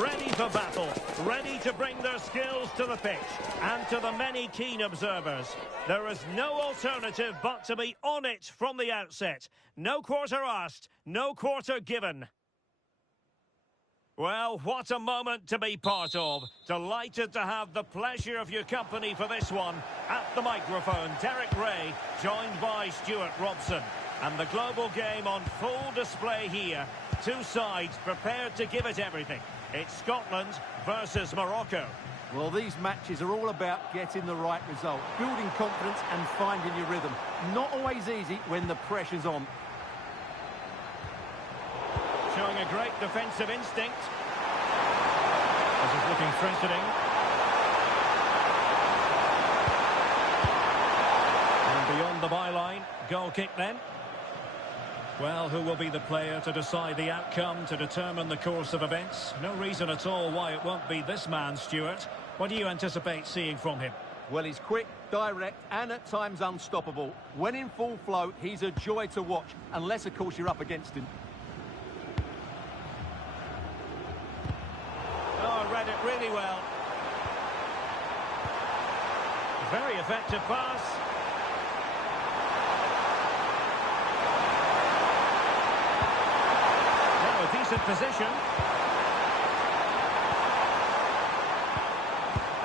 ready for battle, ready to bring their skills to the pitch. And to the many keen observers, there is no alternative but to be on it from the outset. No quarter asked, no quarter given. Well, what a moment to be part of. Delighted to have the pleasure of your company for this one. At the microphone, Derek Ray, joined by Stuart Robson. And the global game on full display here. Two sides prepared to give it everything. It's Scotland versus Morocco. Well, these matches are all about getting the right result, building confidence and finding your rhythm. Not always easy when the pressure's on. Showing a great defensive instinct. This is looking threatening. And beyond the byline, goal kick then. Well, who will be the player to decide the outcome, to determine the course of events? No reason at all why it won't be this man, Stuart. What do you anticipate seeing from him? Well, he's quick, direct and at times unstoppable. When in full flow, he's a joy to watch, unless, of course, you're up against him. Oh, read it really well. Very effective pass. Now a decent position.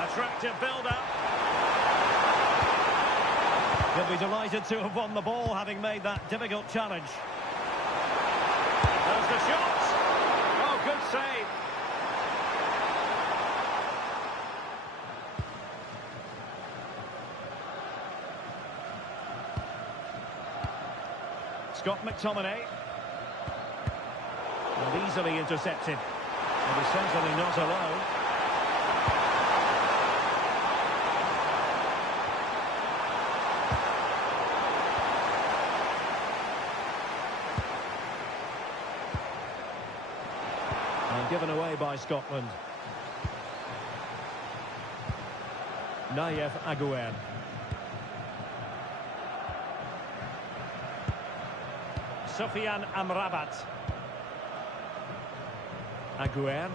Attractive build-up. He'll be delighted to have won the ball, having made that difficult challenge. There's the shot. Oh, good save. Scott McTominay. And easily intercepted. And he's certainly not alone. And given away by Scotland. Nayef Aguerd. Sofiane Amrabat. Aguerd.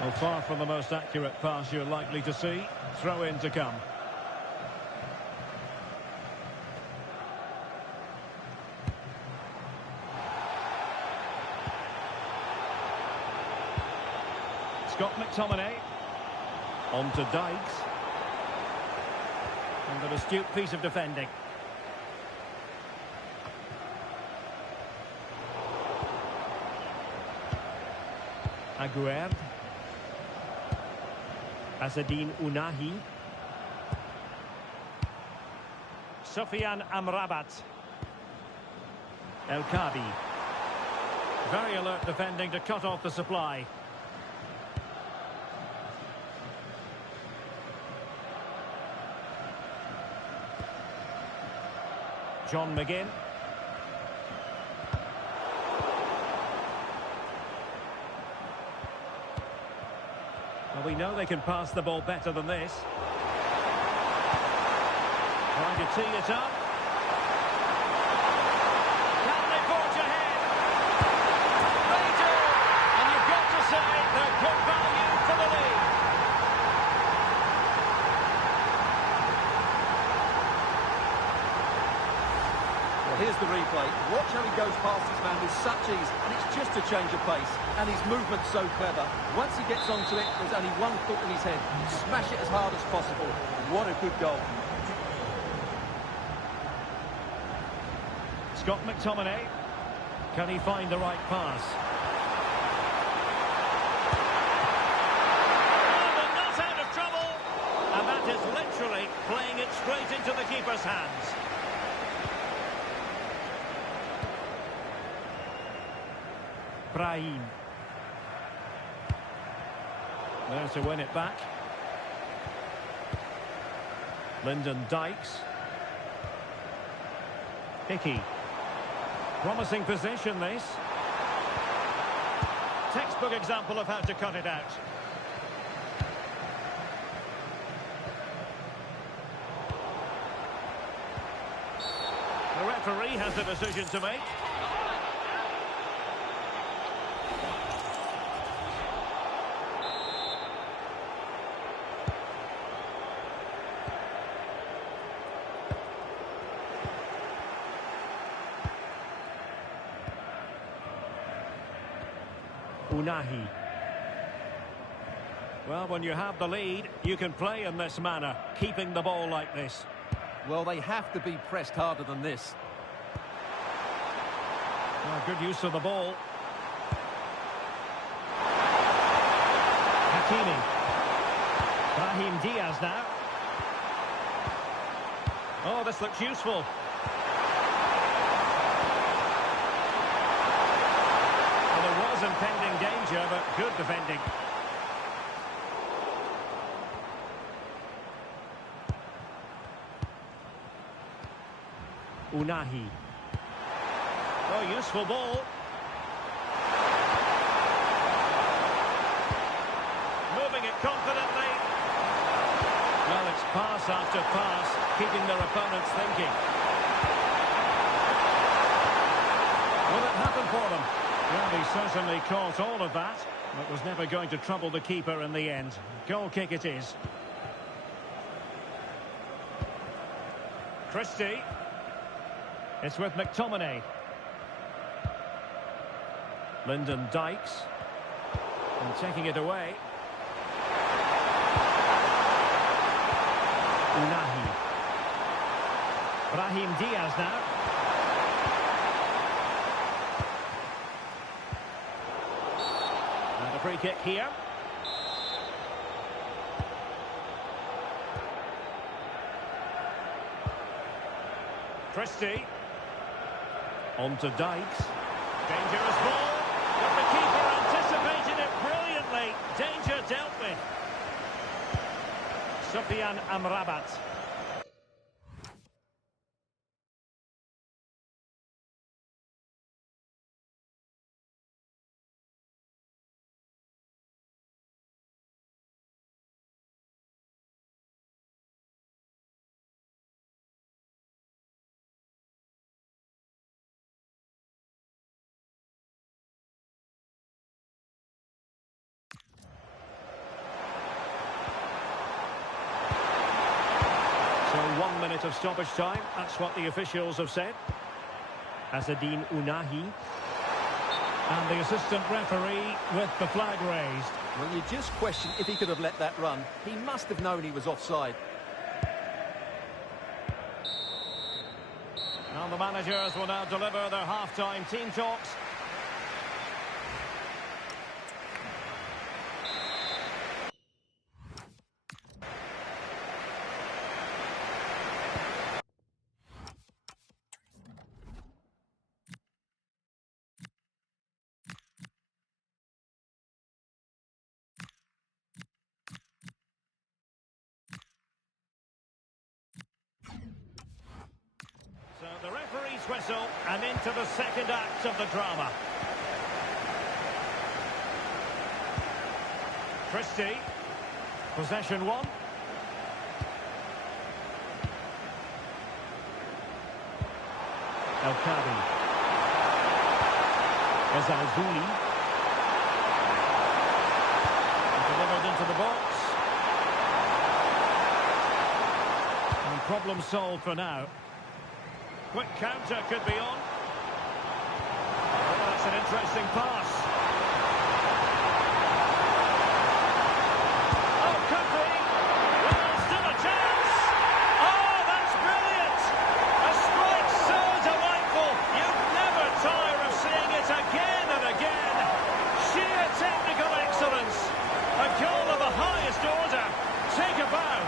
Well, far from the most accurate pass you're likely to see. Throw in to come. Scott McTominay. On to Dykes. And an astute piece of defending. Aguerd. Azzedine Ounahi. Sofiane Amrabat. El Khabi. Very alert defending to cut off the supply. John McGinn. Well, we know they can pass the ball better than this. Trying to tee it up. Can they forge ahead? They do! And you've got to say they're good value for the lead. Well, here's the replay. Watch how he goes past his man with such ease, and it's just a change of pace. And his movement's so clever. Once he gets onto it, there's only one thought in his head. Smash it as hard as possible. What a good goal. Scott McTominay. Can he find the right pass? Oh, they're not out of trouble. And that is literally playing it straight into the keeper's hands. Brahim. There to win it back. Lyndon Dykes. Hickey. Promising position, this. Textbook example of how to cut it out. The referee has a decision to make. Unahi. Well, when you have the lead, you can play in this manner, keeping the ball like this. Well, they have to be pressed harder than this. Well, good use of the ball. Hakimi. Brahim Diaz now. Oh, this looks useful. Well, there was impending danger, but good defending. Unahi. Oh, useful ball. Moving it confidently. Well, it's pass after pass, keeping their opponents thinking. Will it happen for them? Well, he certainly caught all of that, but was never going to trouble the keeper in the end. Goal kick it is. Christie. It's with McTominay. Lyndon Dykes. And taking it away. Unahi. Brahim Diaz now. And a free kick here. Christie. On to Dykes. Dangerous ball. But the keeper anticipated it brilliantly. Danger dealt with. Sufyan Amrabat. So 1 minute of stoppage time, that's what the officials have said. Azzedine Unahi. And the assistant referee with the flag raised. Well, you just question if he could have let that run. He must have known he was offside. And the managers will now deliver their half-time team talks. So the referee's whistle, and into the second act of the drama. Christie, possession one. El Kadi. Ezalzouli. Delivered into the box. And problem solved for now. Quick counter could be on. Oh, that's an interesting pass. Oh, could be. Well, still a chance. Oh, that's brilliant. A strike so delightful. You'd never tire of seeing it again and again. Sheer technical excellence. A goal of the highest order. Take a bow.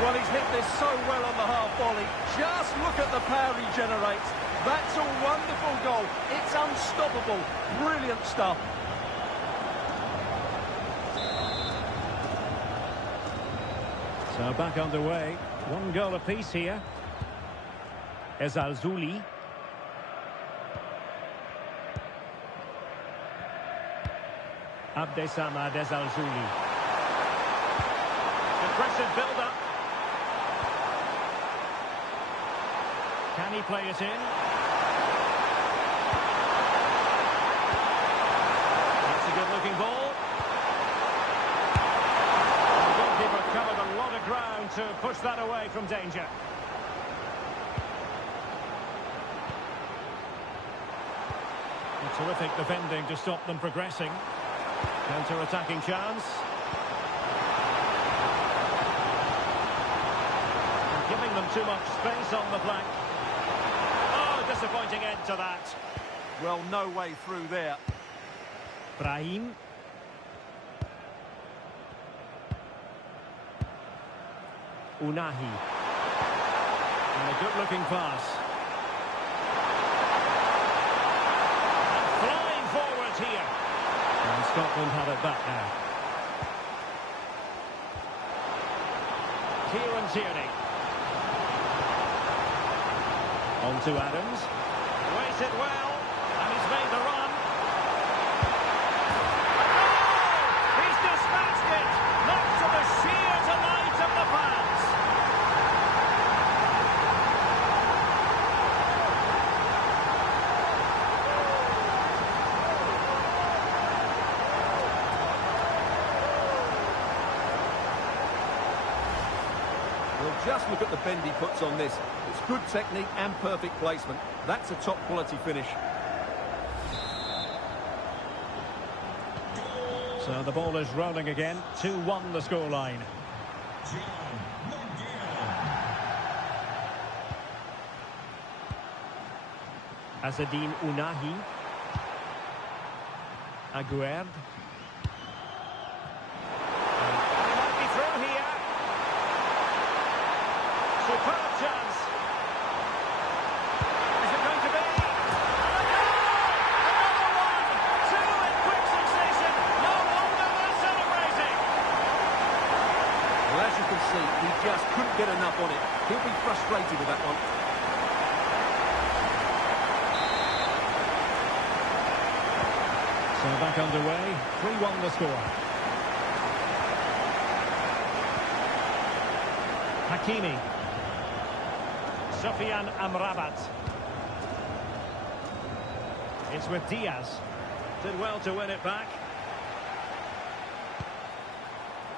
Well, he's hit this so well on the half volley. Just look at the power he generates. That's a wonderful goal. It's unstoppable. Brilliant stuff. So back underway. 1 goal apiece here. Ezalzouli. Abdesamad Ezalzouli. Aggressive build-up. Can he play it in? That's a good-looking ball. And the goalkeeper covered a lot of ground to push that away from danger. Terrific defending to stop them progressing. Counter-attacking chance. And giving them too much space on the flank. Oh, disappointing end to that. Well, no way through there. Brahim. Unahi. And a good-looking pass. And flying forward here. And Scotland have it back now. Kieran Tierney. On to Adams. Weighs it well. And he's made the run. Oh! He's dispatched it. Not to the sheer delight of the fans. Well, just look at the bend he puts on this. It's good technique and perfect placement. That's a top quality finish. So the ball is rolling again. 2-1 the scoreline. Azzedine Unahi. Aguerd. He might be through here. Superb chance. Is it going to be? And a goal! Another one! Two in quick succession. No wonder they're celebrating. Well, as you can see, he just couldn't get enough on it. He'll be frustrated with that one. So back underway. 3-1 the score. Hakimi. Sofiane Amrabat. It's with Diaz. Did well to win it back.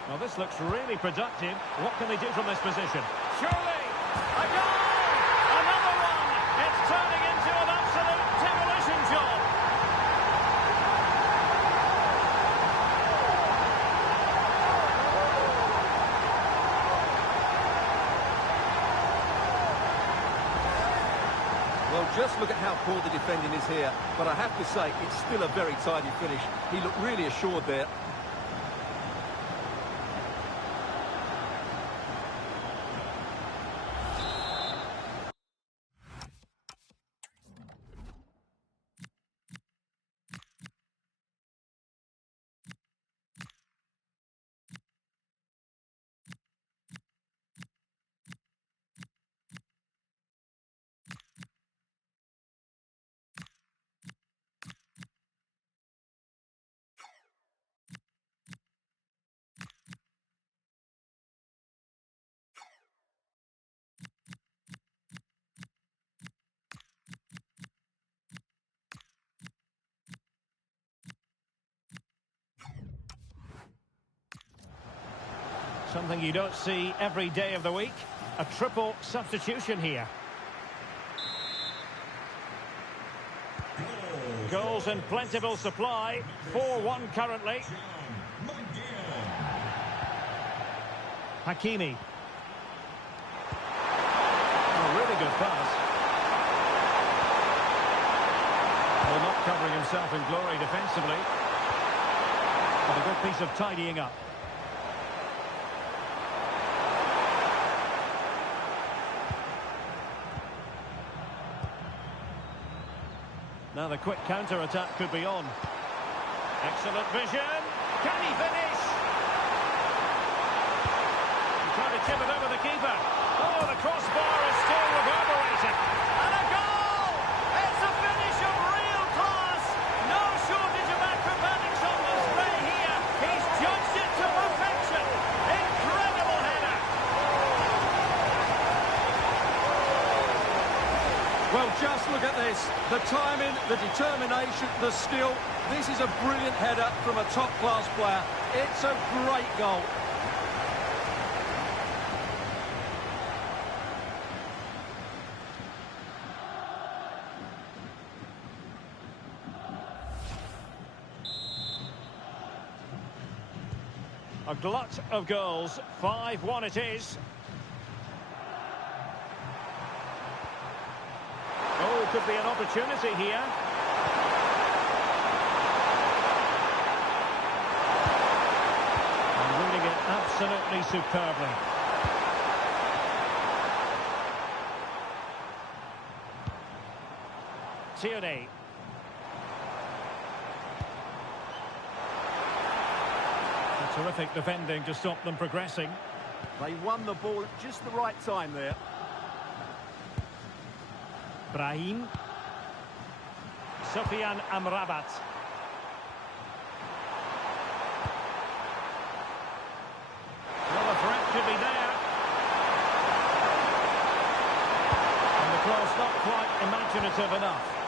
Well, this looks really productive. What can they do from this position? Surely! A goal! Another one! It's turning into an absolute demolition job. Well, just look at how poor the defending is here. But I have to say, it's still a very tidy finish. He looked really assured there. Something you don't see every day of the week. A triple substitution here. Goals in plentiful supply. 4-1 currently. Hakimi. Oh, really good pass. Well, not covering himself in glory defensively. But a good piece of tidying up. Now the quick counter-attack could be on. Excellent vision. Can he finish? He tried to chip it over the keeper. Oh, the crossbar is still reverberating. And a goal! It's a finish of real class. No shortage of acrobatics on display here. He's judged it to perfection. Incredible header. Well, just look at this. The timing, the determination, the skill. This is a brilliant header from a top-class player. It's a great goal. A glut of goals. 5-1 it is. Oh, could be an opportunity here. And reading it absolutely superbly. Tierney. Terrific defending to stop them progressing. They won the ball at just the right time there. Brahim. Sufyan Amrabat. Well, the threat could be there. And the cross not quite imaginative enough.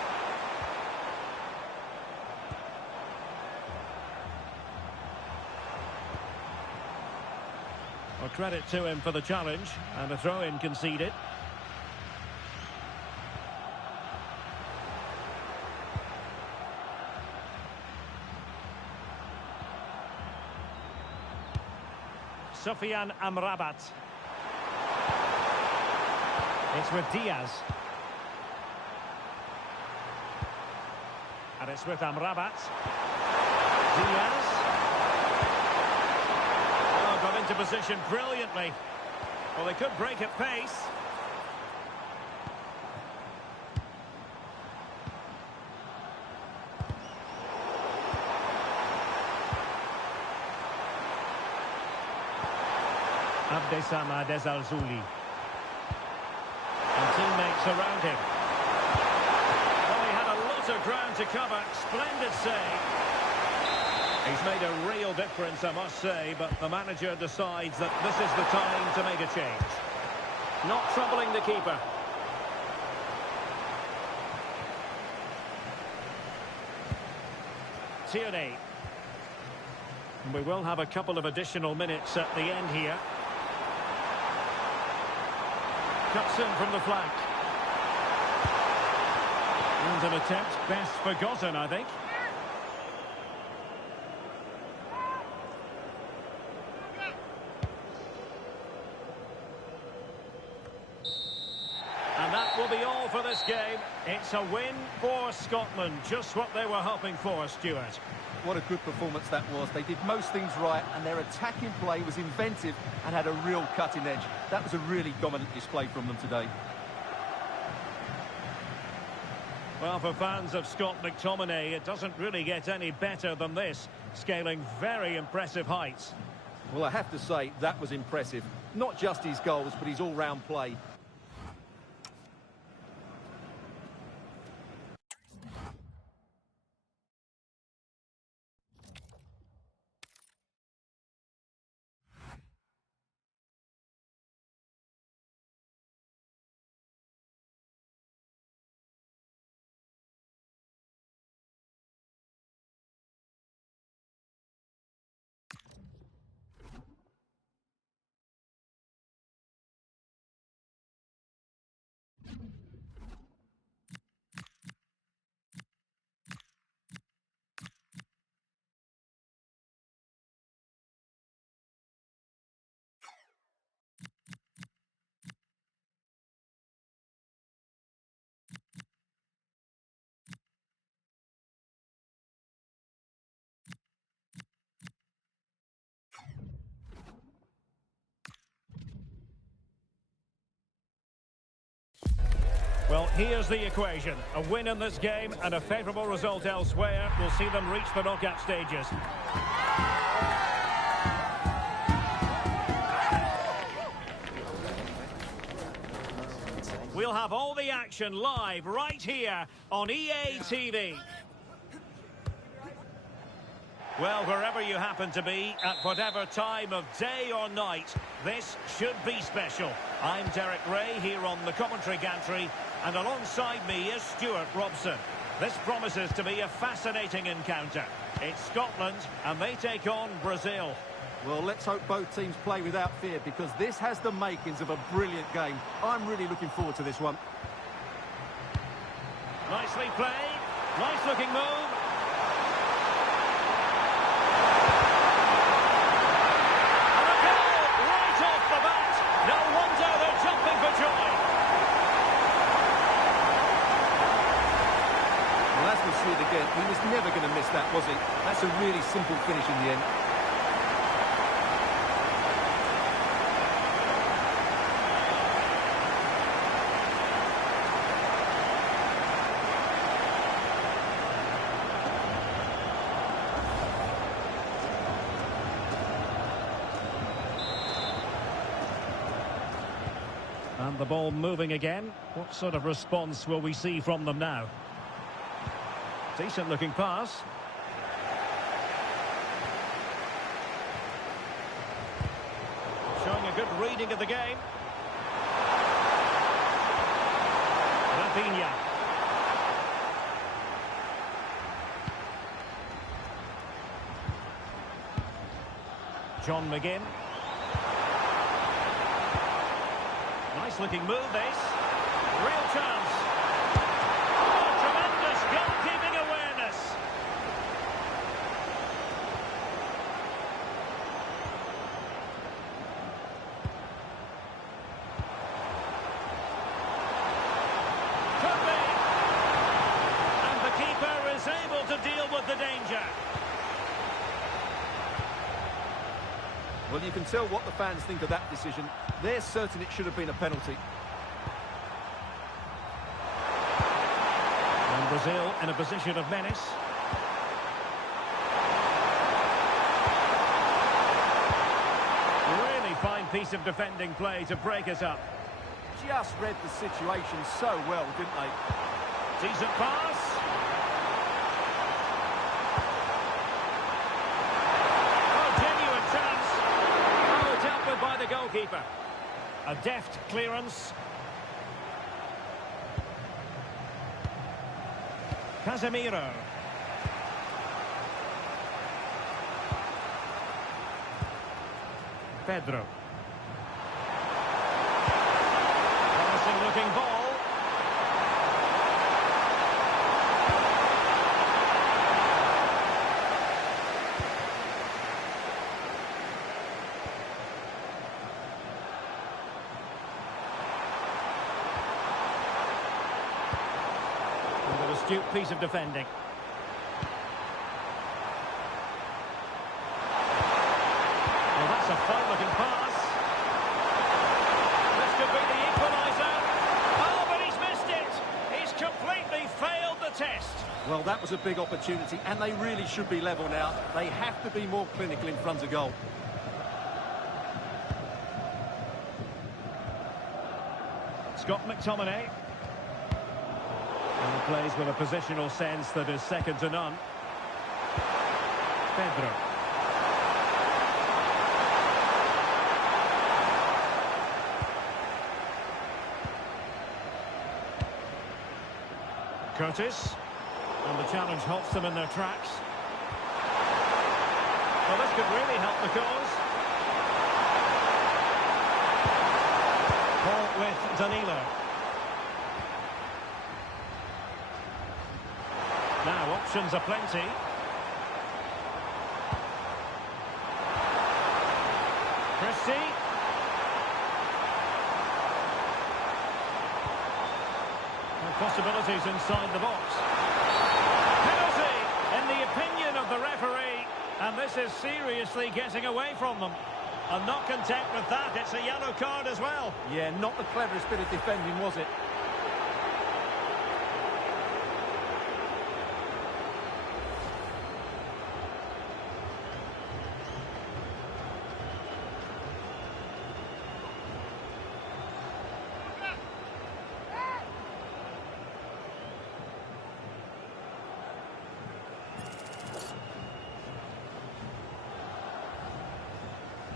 Well, credit to him for the challenge, and a throw-in conceded. Sufyan Amrabat. It's with Diaz. And it's with Amrabat. Diaz. Oh, got into position brilliantly. Well, they could break at pace. Abdessamad Al-Zouli. And teammates around him. Well, he had a lot of ground to cover. Splendid save. He's made a real difference, I must say, but the manager decides that this is the time to make a change. Not troubling the keeper. Tierney. We will have a couple of additional minutes at the end here. Cuts in from the flank. And an attempt best forgotten, I think. And that will be all for this game. It's a win for Scotland. Just what they were hoping for, Stuart. What a good performance that was. They did most things right, and their attacking play was inventive and had a real cutting edge. That was a really dominant display from them today. Well, for fans of Scott McTominay, it doesn't really get any better than this, scaling very impressive heights. Well, I have to say, that was impressive. Not just his goals, but his all-round play. Well, here's the equation. A win in this game and a favourable result elsewhere will see them reach the knockout stages. We'll have all the action live right here on EA TV. Well, wherever you happen to be, at whatever time of day or night, this should be special. I'm Derek Ray here on the commentary gantry, and alongside me is Stuart Robson. This promises to be a fascinating encounter. It's Scotland, and they take on Brazil. Well, let's hope both teams play without fear, because this has the makings of a brilliant game. I'm really looking forward to this one. Nicely played. Nice-looking move. a really simple finish in the end. And the ball moving again. What sort of response will we see from them now? Decent looking pass. Showing a good reading of the game. Rafinha. John McGinn. Nice looking move this. Real chance. Oh, tremendous goalkeeping awareness. Could be. And the keeper is able to deal with the danger. Well, you can tell what the fans think of that decision. They're certain it should have been a penalty. And Brazil in a position of menace. Really fine piece of defending play to break us up. Just read the situation so well, didn't they? Decent pass. Oh, genuine chance. Oh, dealt with by the goalkeeper. A deft clearance. Casemiro. Pedro. Promising looking ball. Astute piece of defending. Well, that's a fine-looking pass. This could be the equaliser. Oh, but he's missed it. He's completely failed the test. Well, that was a big opportunity, and they really should be level now. They have to be more clinical in front of goal. Scott McTominay. And he plays with a positional sense that is second to none. Pedro. Curtis. And the challenge halts them in their tracks. Well, this could really help the cause. Ball with Danilo. Now, options are plenty. Christie. And possibilities inside the box. Penalty, in the opinion of the referee. And this is seriously getting away from them. And not content with that, it's a yellow card as well. Yeah, not the cleverest bit of defending, was it?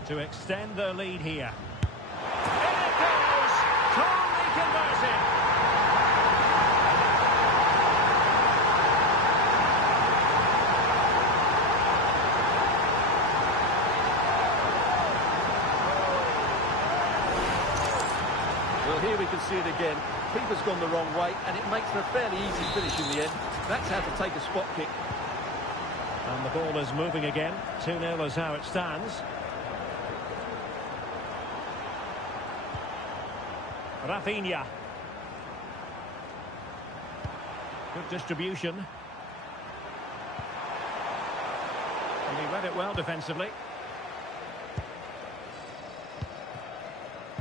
To extend their lead here. In it goes! Totally converted! Well, here we can see it again. Keeper's gone the wrong way, and it makes for a fairly easy finish in the end. That's how to take a spot kick. And the ball is moving again. 2-0 is how it stands. Rafinha. Good distribution. He read it well defensively.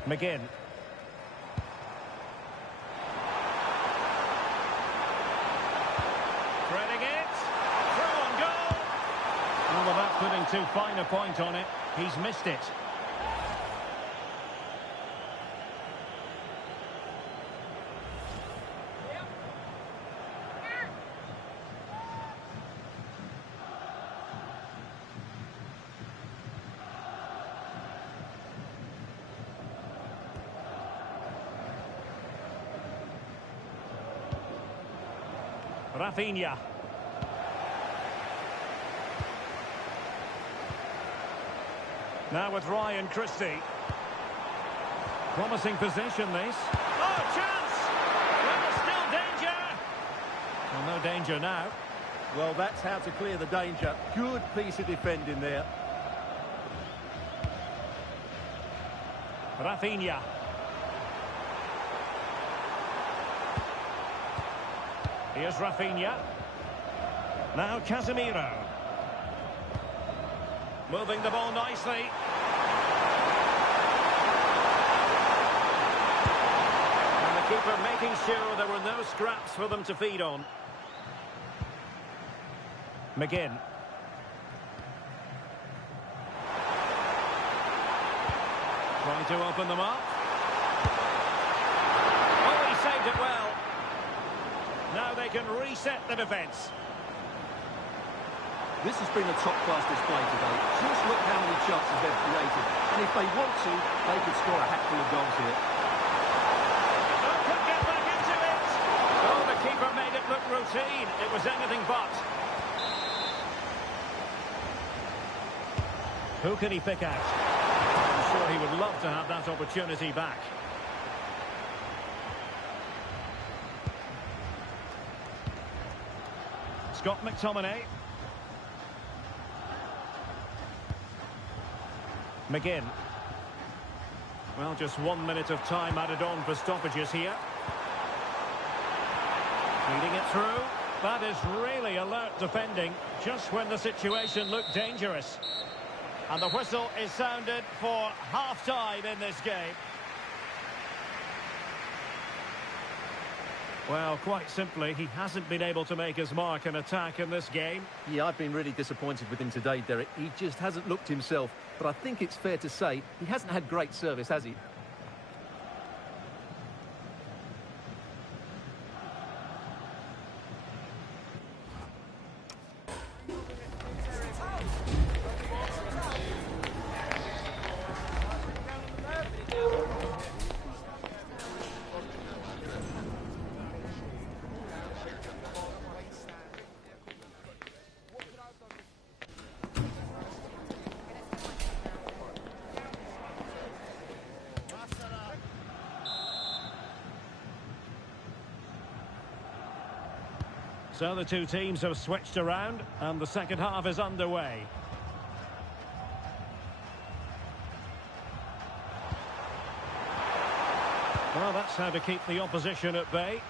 McGinn. Threading it. Through on goal. Well, without putting too fine a point on it, he's missed it. Rafinha. Now with Ryan Christie. Promising possession, this. Oh, chance! Well, still danger! Well, no danger now. Well, that's how to clear the danger. Good piece of defending there. Rafinha. Here's Rafinha. Now Casemiro. Moving the ball nicely. And the keeper making sure there were no scraps for them to feed on. McGinn. Trying to open them up. Oh, he saved it well. Now they can reset the defence. This has been a top-class display today. Just look how many chances they've created. And if they want to, they could score a hatful of goals here. Oh, could get back into it. Oh, the keeper made it look routine. It was anything but. Who can he pick out? I'm sure he would love to have that opportunity back. Scott McTominay. McGinn. Well, just 1 minute of time added on for stoppages here. Feeding it through. That is really alert defending, just when the situation looked dangerous. And the whistle is sounded for half-time in this game. Well, quite simply, he hasn't been able to make his mark and attack in this game. Yeah, I've been really disappointed with him today, Derek. He just hasn't looked himself. But I think it's fair to say he hasn't had great service, has he? So the two teams have switched around and the second half is underway. Well, that's how to keep the opposition at bay.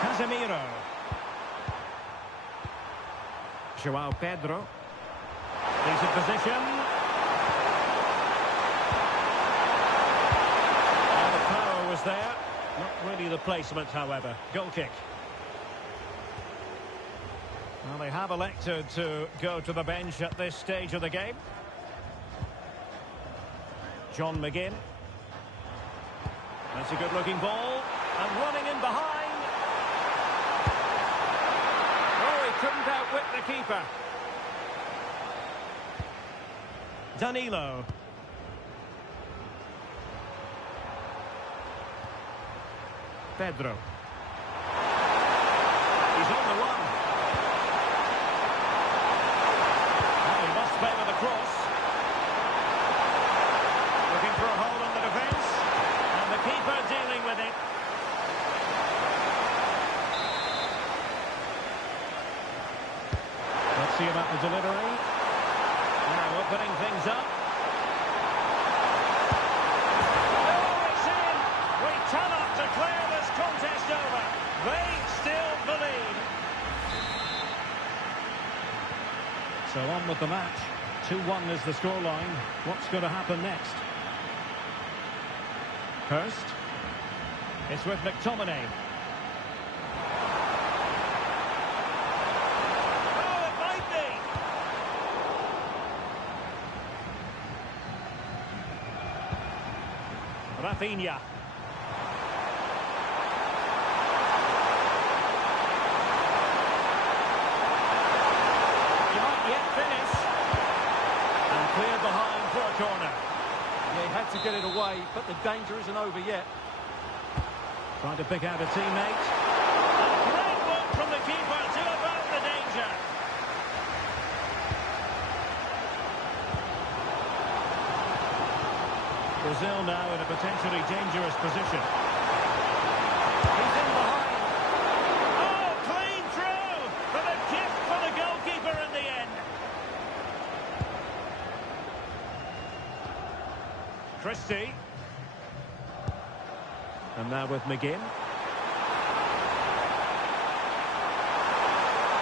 Casemiro. João Pedro. Decent position. And the power was there. Not really the placement, however. Goal kick. Well, they have elected to go to the bench at this stage of the game. John McGinn. That's a good-looking ball. And running in behind. the keeper. Danilo. Pedro. He's on the run. Well, he must play with a cross. Looking for a hold on the defence. And the keeper dealing with it. Let's see about the delivery. Now opening things up. Oh, it's in! We cannot declare this contest over. They still believe. So on with the match. 2-1 is the scoreline. What's going to happen next? Hurst. It's with McTominay. Oh, it might be. Rafinha. He might yet finish. And cleared behind for a corner. Yeah, he had to get it away, but the danger isn't over yet. Trying to pick out a teammate. A great look from the keeper to avert the danger. Brazil now in a potentially dangerous position. He's in behind. Oh, clean through! But a gift for the goalkeeper in the end. Christie. And now with McGinn.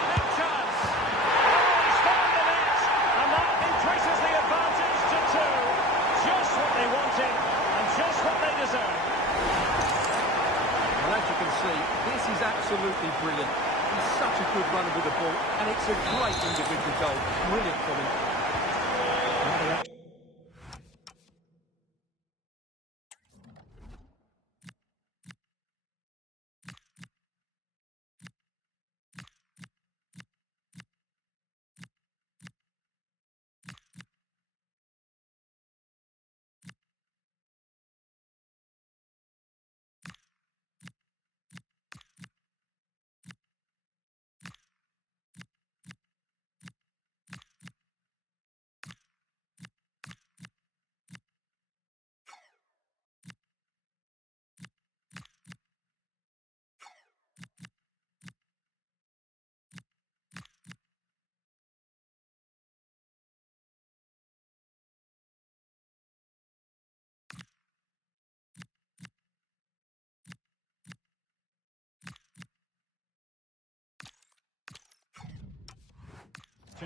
Big chance. Oh, he's found the net. And that increases the advantage to 2. Just what they wanted and just what they deserve. Well, as you can see, this is absolutely brilliant. He's such a good runner with the ball, and it's a great individual goal. Brilliant from him.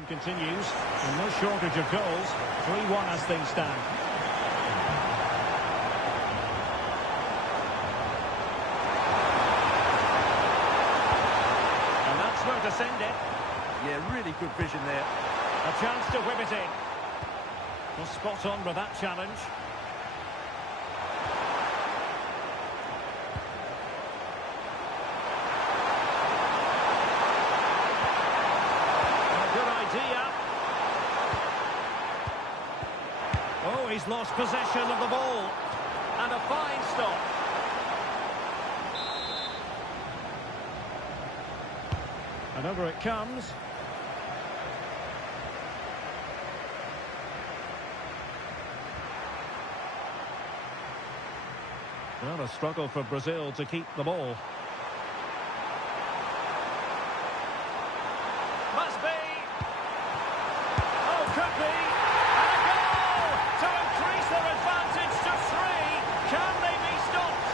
Continues, and no shortage of goals. 3-1 as things stand. And that's where to send it. Yeah, really good vision there. A chance to whip it in. Well, spot on with that challenge. Oh, he's lost possession of the ball. And a fine stop. And over it comes. Well, a struggle for Brazil to keep the ball. Must be. Oh, could be. And a goal to increase their advantage to 3. Can they be stopped?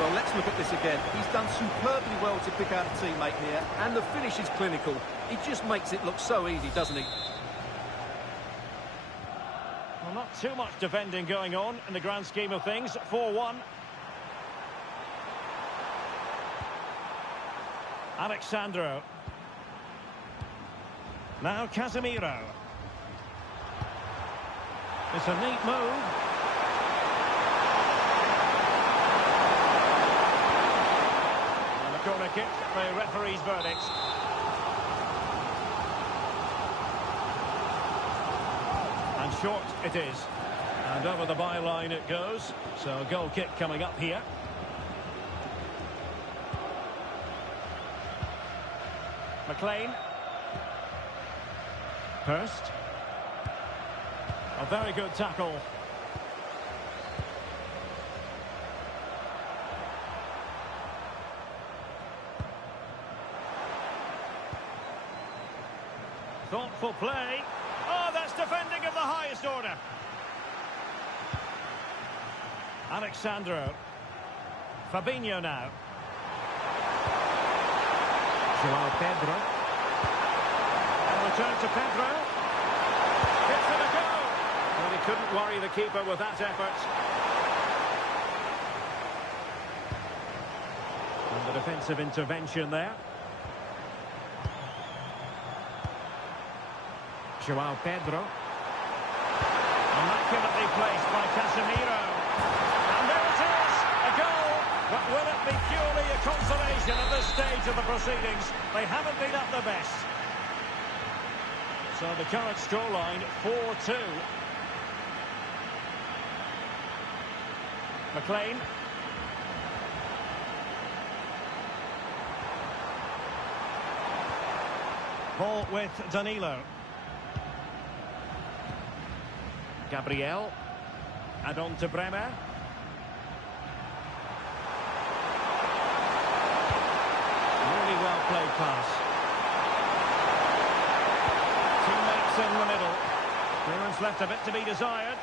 Well, let's look at this again. He's done superbly well to pick out a teammate here, and the finish is clinical. He just makes it look so easy, doesn't he? Well, not too much defending going on in the grand scheme of things. 4-1. Alexandro. Now Casemiro. It's a neat move. corner kick, the referee's verdict. And short it is. And over the byline it goes. So a goal kick coming up here. McLean. Hurst. A very good tackle. Thoughtful play. Oh, that's defending of the highest order. Alexandro. Fabinho now. Joao Pedro. And return to Pedro. Gets it a go. Well, he couldn't worry the keeper with that effort. And the defensive intervention there. Joao Pedro. Immaculately placed by Casemiro. And there it is, a goal. But will it be purely a consolation at this stage of the proceedings? They haven't been at their best. So the current scoreline, 4-2. McLean. Ball with Danilo. Gabriel. Add on to Bremer. Really well played pass. Teammates in the middle. Clearance left a bit to be desired.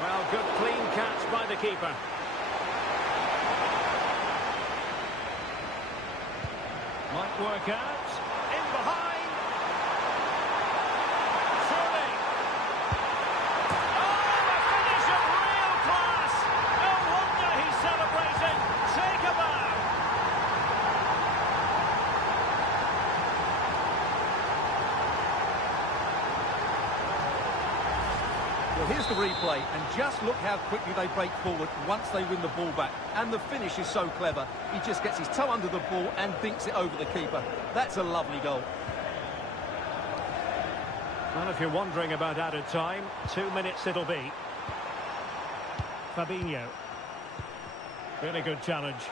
Well, good clean catch by the keeper. Might work out. In behind. Surely. Oh, a finish of real class. No wonder he's celebrating. Take a bow. Well, here's the replay, and just look how quickly they break forward once they win the ball back. And the finish is so clever. He just gets his toe under the ball and dinks it over the keeper. That's a lovely goal. Well, if you're wondering about added time, 2 minutes it'll be. Fabinho. Really good challenge.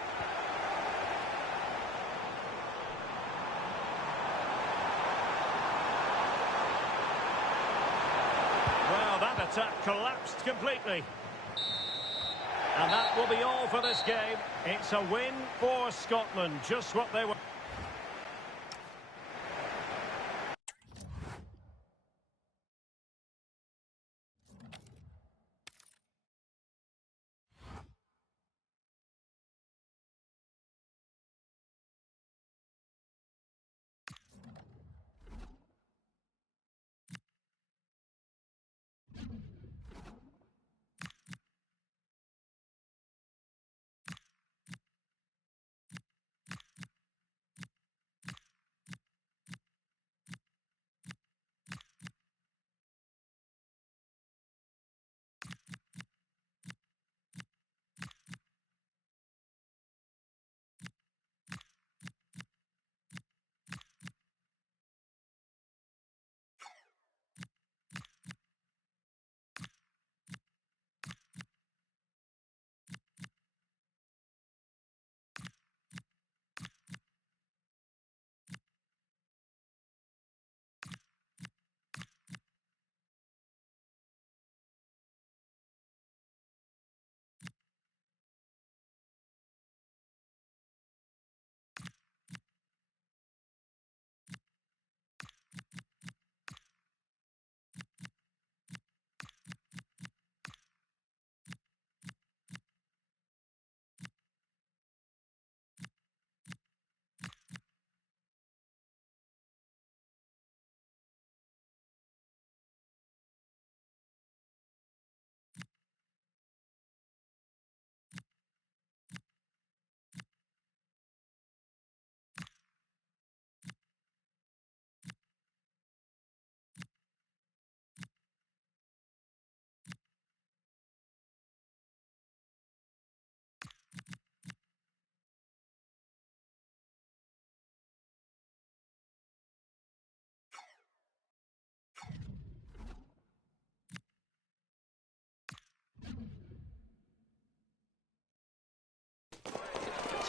Well, that attack collapsed completely. And that will be all for this game. It's a win for Scotland, just what they were.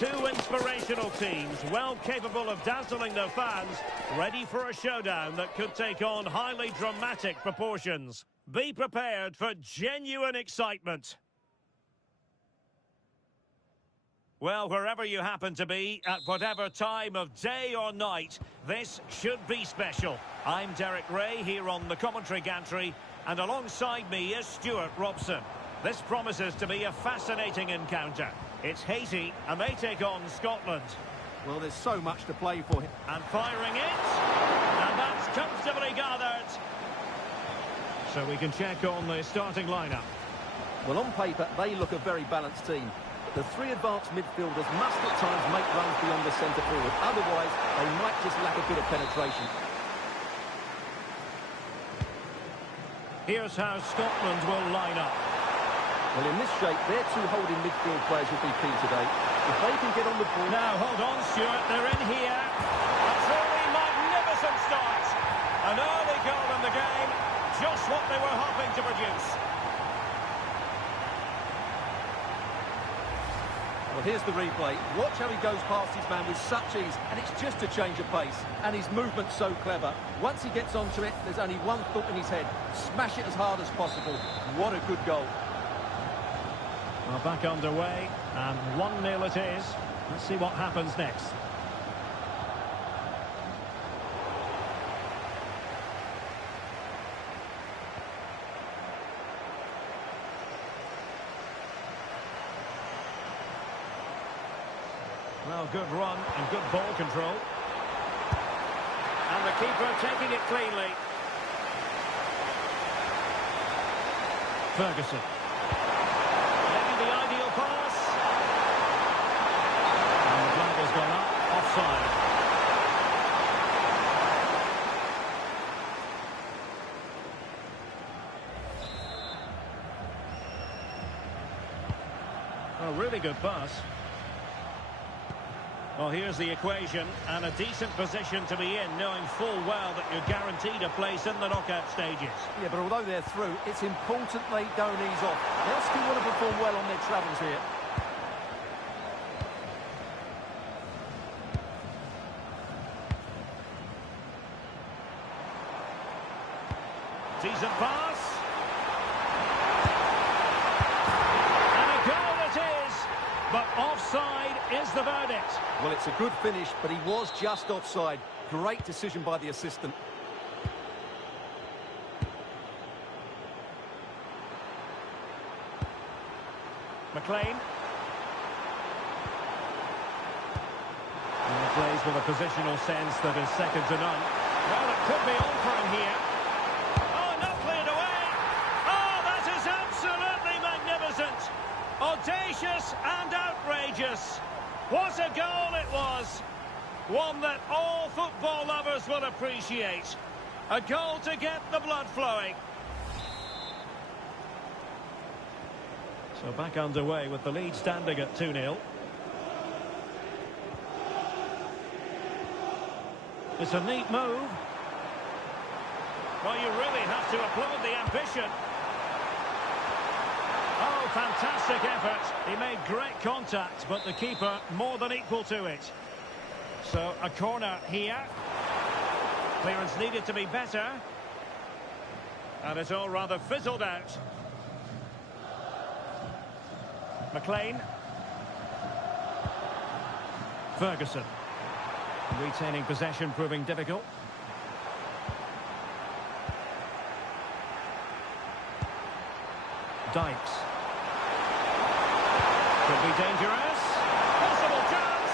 Two inspirational teams, well capable of dazzling their fans, ready for a showdown that could take on highly dramatic proportions. Be prepared for genuine excitement. Well, wherever you happen to be, at whatever time of day or night, this should be special. I'm Derek Ray here on the commentary gantry, and alongside me is Stuart Robson. This promises to be a fascinating encounter. It's Haiti, and they take on Scotland. Well, there's so much to play for. And firing it, and that's comfortably gathered. So we can check on the starting lineup. Well, on paper, they look a very balanced team. The three advanced midfielders must at times make runs beyond the centre forward. Otherwise, they might just lack a bit of penetration. Here's how Scotland will line up. Well, in this shape, their two holding midfield players will be key today. If they can get on the ball... Now, hold on, Stuart. They're in here. A truly magnificent start. An early goal in the game. Just what they were hoping to produce. Well, here's the replay. Watch how he goes past his man with such ease, and it's just a change of pace. And his movement's so clever. Once he gets onto it, there's only one thought in his head. Smash it as hard as possible. What a good goal. Well, back underway, and 1-0 it is. Let's see what happens next. Well, good run and good ball control. And the keeper taking it cleanly. Ferguson. Maybe the ideal pass. And the flag has gone up, offside. A really good pass. Well, here's the equation, and a decent position to be in, knowing full well that you're guaranteed a place in the knockout stages. Yeah, but although they're through, it's important they don't ease off. They'll still want to perform well on their travels here. Decent pass. And a goal it is, but offside is the verdict. Well, it's a good finish, but he was just offside. Great decision by the assistant. McLean. And he plays with a positional sense that is second to none. Well, it could be on for him here. Oh, not cleared away. Oh, that is absolutely magnificent. Audacious and outrageous. What a goal it was. One that all football lovers will appreciate. A goal to get the blood flowing. So back underway with the lead standing at 2-0. It's a neat move. Well, you really have to applaud the ambition. Oh, fantastic effort. He made great contact, but the keeper more than equal to it. So, a corner here. Clearance needed to be better. And it's all rather fizzled out. McLean. Ferguson. Retaining possession proving difficult. Dykes. Could be dangerous. Possible chance.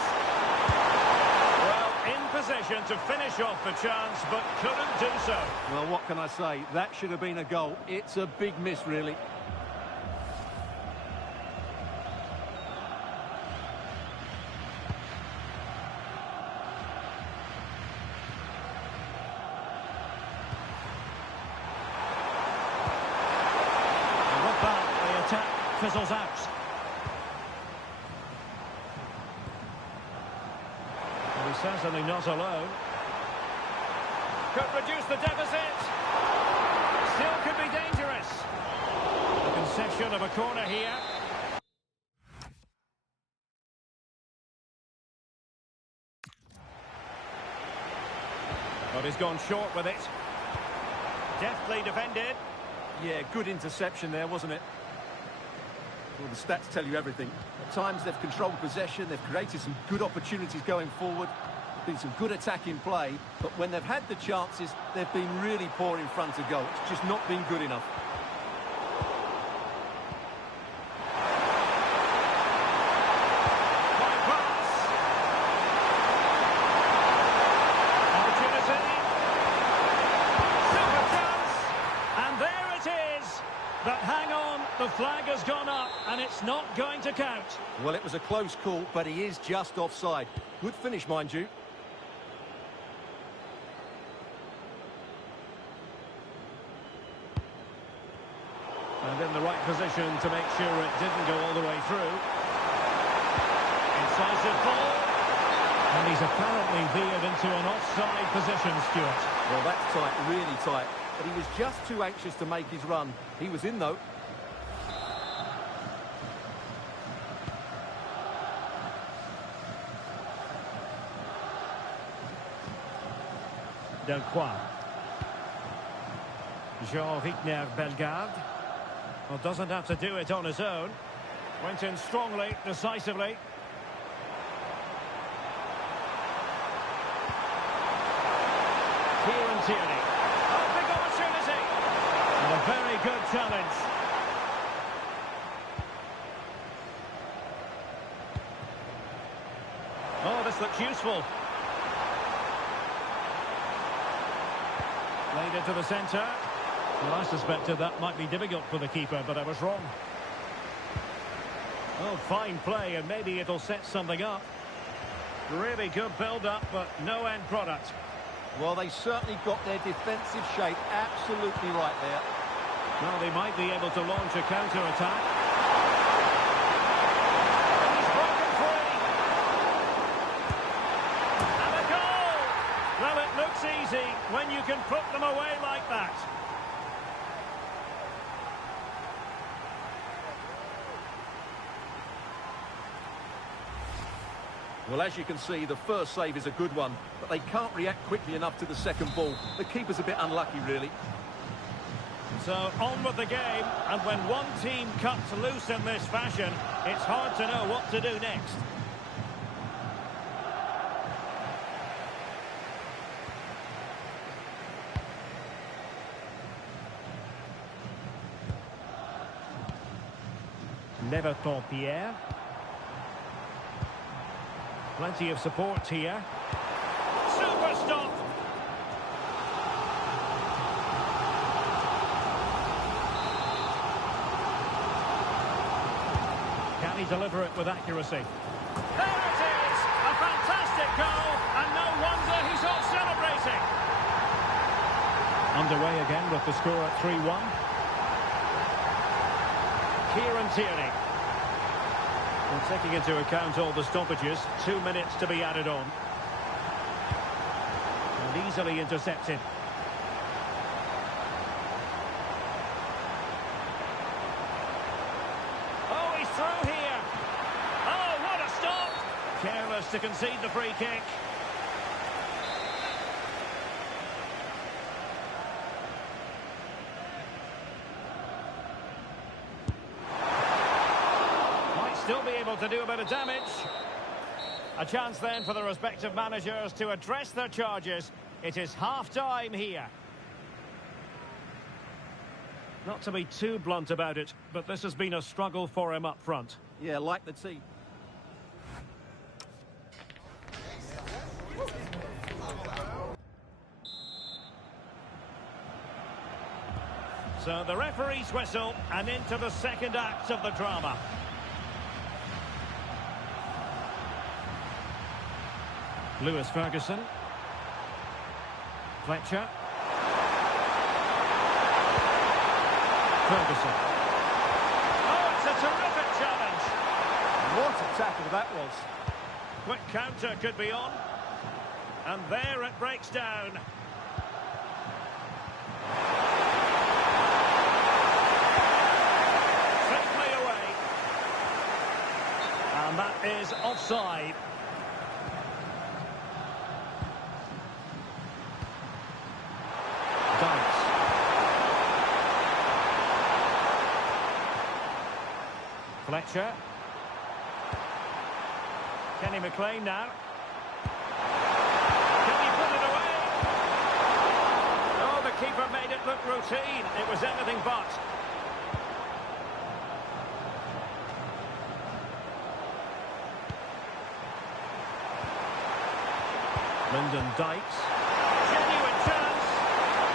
Well, in position to finish off the chance, but couldn't do so. Well, what can I say? That should have been a goal. It's a big miss, really. Fizzles out. Well, he's certainly not alone. Could reduce the deficit. Still could be dangerous. A concession of a corner here. he's gone short with it. Deftly defended. Yeah, good interception there, wasn't it? Well, the stats tell you everything. At times they've controlled possession, they've created some good opportunities going forward, been some good attacking play, but when they've had the chances, they've been really poor in front of goal. It's just not been good enough. But hang on, the flag has gone up and it's not going to count. Well, it was a close call, but he is just offside. Good finish, mind you. And in the right position to make sure it didn't go all the way through. Incisive ball. And he's apparently veered into an offside position, Stuart. Well, that's tight, really tight. But he was just too anxious to make his run. He was in, though. Delcroix. Jean-Victor Bellegarde. Well, doesn't have to do it on his own. Went in strongly, decisively. Kieran Tierney. Oh, big opportunity. And a very good challenge. Oh, this looks useful. Played it to the centre. Well, I suspected that might be difficult for the keeper, but I was wrong. Oh, fine play, and maybe it'll set something up. Really good build-up, but no end product. Well, they certainly got their defensive shape absolutely right there. Well, they might be able to launch a counter-attack. He's broken free. And a goal! Well, it looks easy when you can put them away like that. Well, as you can see, the first save is a good one, but they can't react quickly enough to the second ball. The keeper's a bit unlucky, really. So, on with the game, and when one team cuts loose in this fashion, it's hard to know what to do next. Neverton-Pierre. Plenty of support here. Super stop! Can he deliver it with accuracy? There it is! A fantastic goal, and no wonder he's off celebrating. Underway again with the score at 3-1. Kieran Tierney. Well, taking into account all the stoppages, 2 minutes to be added on. And easily intercepted. Oh, he's through here. Oh, what a stop! Careless to concede the free kick. Still be able to do a bit of damage. A chance then for the respective managers to address their charges. It is half-time here. Not to be too blunt about it, but this has been a struggle for him up front. Yeah, like the team. So the referee's whistle, and into the second act of the drama. Lewis Ferguson. Fletcher. Ferguson. Oh, it's a terrific challenge. What a tackle that was. Quick counter could be on. And there it breaks down. Safely away. And that is offside. Fletcher. Kenny McLean now. Can he put it away? Oh, the keeper made it look routine. It was anything but. Lyndon Dykes. Genuine chance.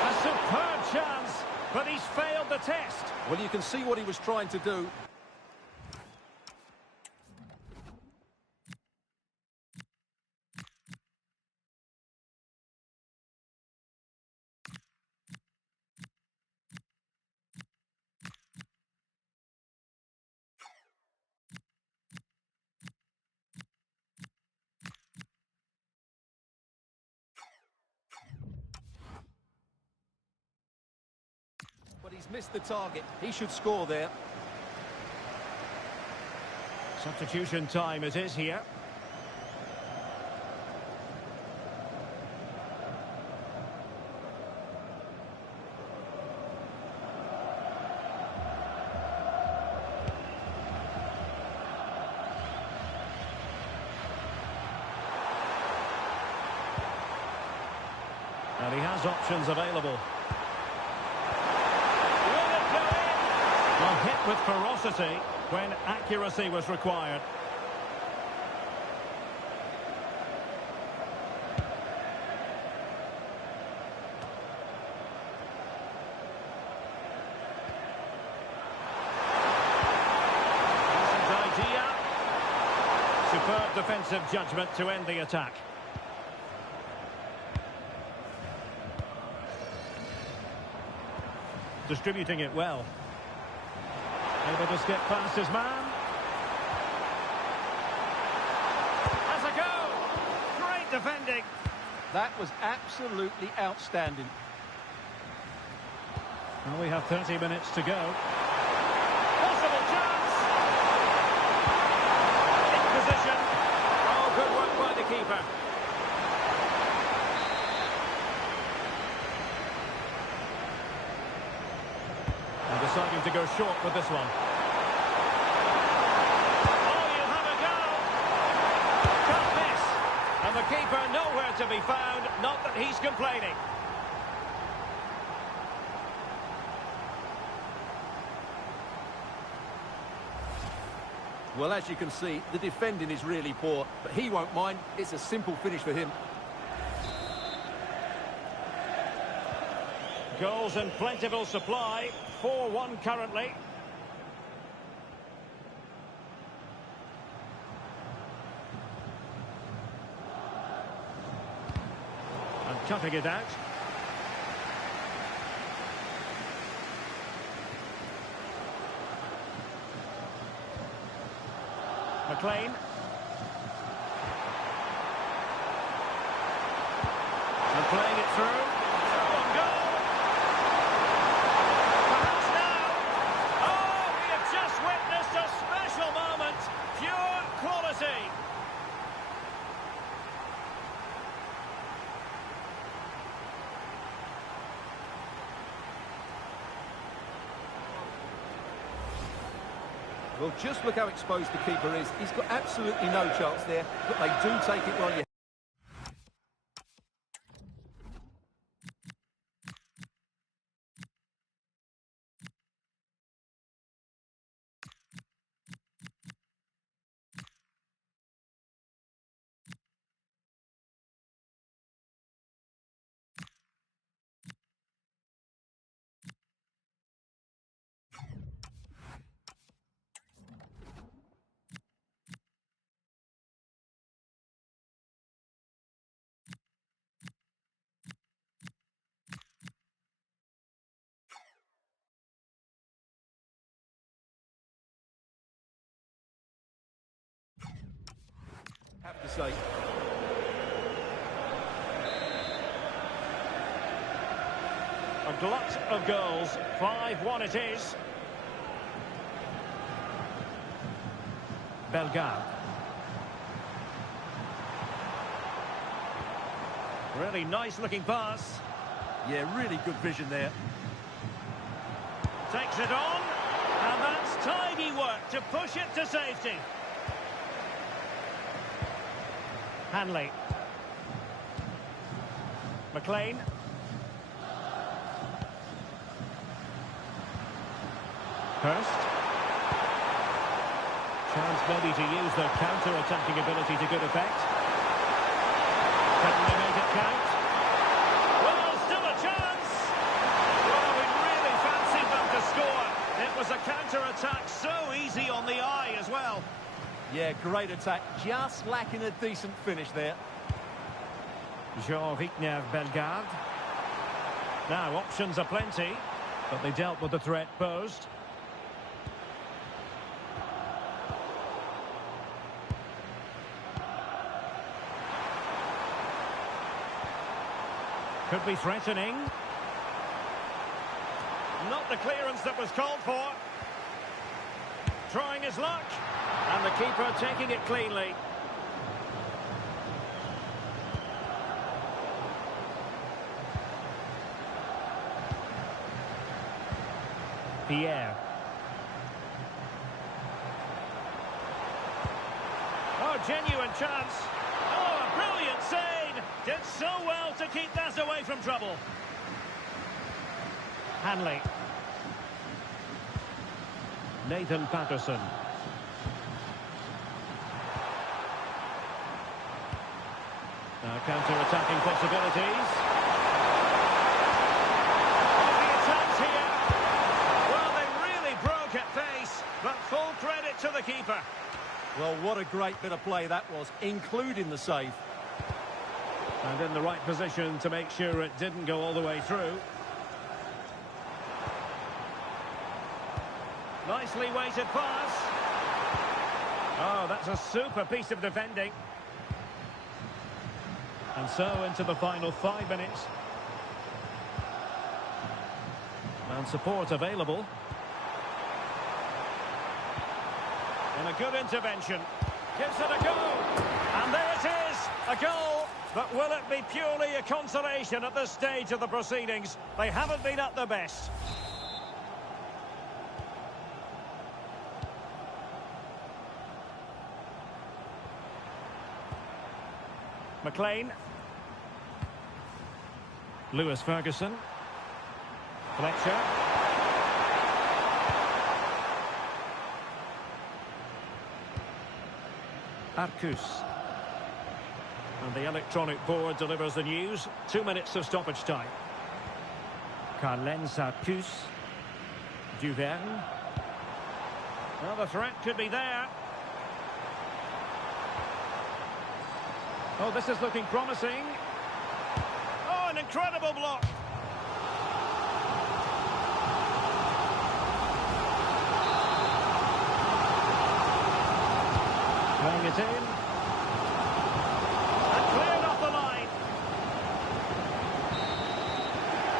A superb chance. But he's failed the test. Well, you can see what he was trying to do. But he's missed the target. He should score there. Substitution time it is here. And he has options available. Well, hit with ferocity when accuracy was required. Decent idea. Superb defensive judgment to end the attack. Distributing it well. Able to skip past his man. Has a go! Great defending. That was absolutely outstanding. Well, we have 30 minutes to go. Possible chance! In position. Oh, good work by the keeper. And deciding to go short with this one. Oh, you have a go! Can't miss! And the keeper nowhere to be found, not that he's complaining. Well, as you can see, the defending is really poor, but he won't mind. It's a simple finish for him. Goals in plentiful supply. 4-1 currently. And cutting it out. McLean. And playing it through. On goal. Perhaps now. Oh, we have just witnessed a special moment. Pure quality. Well, just look how exposed the keeper is. He's got absolutely no chance there, but they do take it on you. Have to say. A glut of goals. 5-1 it is. Bellegarde. Really nice looking pass. Yeah, really good vision there. Takes it on. And That's tidy work to push it to safety. Hanley. McLean. Hurst. Chance maybe to use their counter-attacking ability to good effect. Can they make it count? Well, still a chance. Well, we really fancied them to score. It was a counter-attack so easy on the eye as well. Yeah, great attack. Just lacking a decent finish there. Jean-Victor Bellegarde. Now, options are plenty, but they dealt with the threat posed. Could be threatening. Not the clearance that was called for. Trying his luck. And the keeper taking it cleanly. Pierre. Oh, genuine chance. Oh, a brilliant save. Did so well to keep that away from trouble. Hanley. Nathan Patterson. Now counter-attacking possibilities. The attacks here. Well, they really broke at pace, but full credit to the keeper. Well, what a great bit of play that was, including the save. And in the right position to make sure it didn't go all the way through. Nicely weighted pass. Oh, that's a super piece of defending. And so into the final 5 minutes. And support available. And a good intervention. Gives it a go. And there it is, a goal. But will it be purely a consolation at this stage of the proceedings? They haven't been at their best. McLean. Lewis Ferguson. Fletcher. Arcus. And the electronic board delivers the news. 2 minutes of stoppage time. Carlens Arcus. Duverne. Well, the threat could be there. Oh, this is looking promising. Oh, an incredible block. Playing it in. And cleared off the line.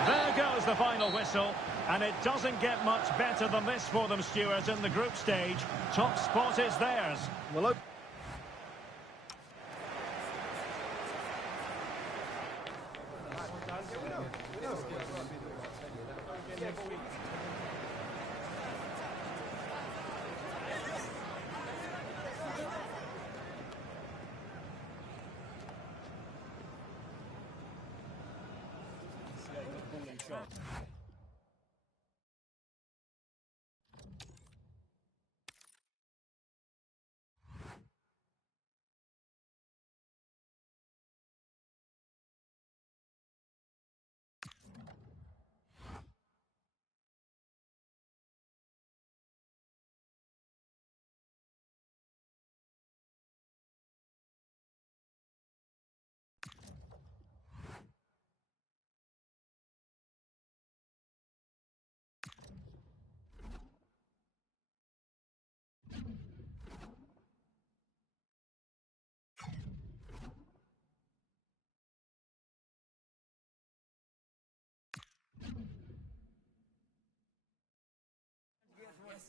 There goes the final whistle. And it doesn't get much better than this for them, Stuart, in the group stage. Top spot is theirs. Well,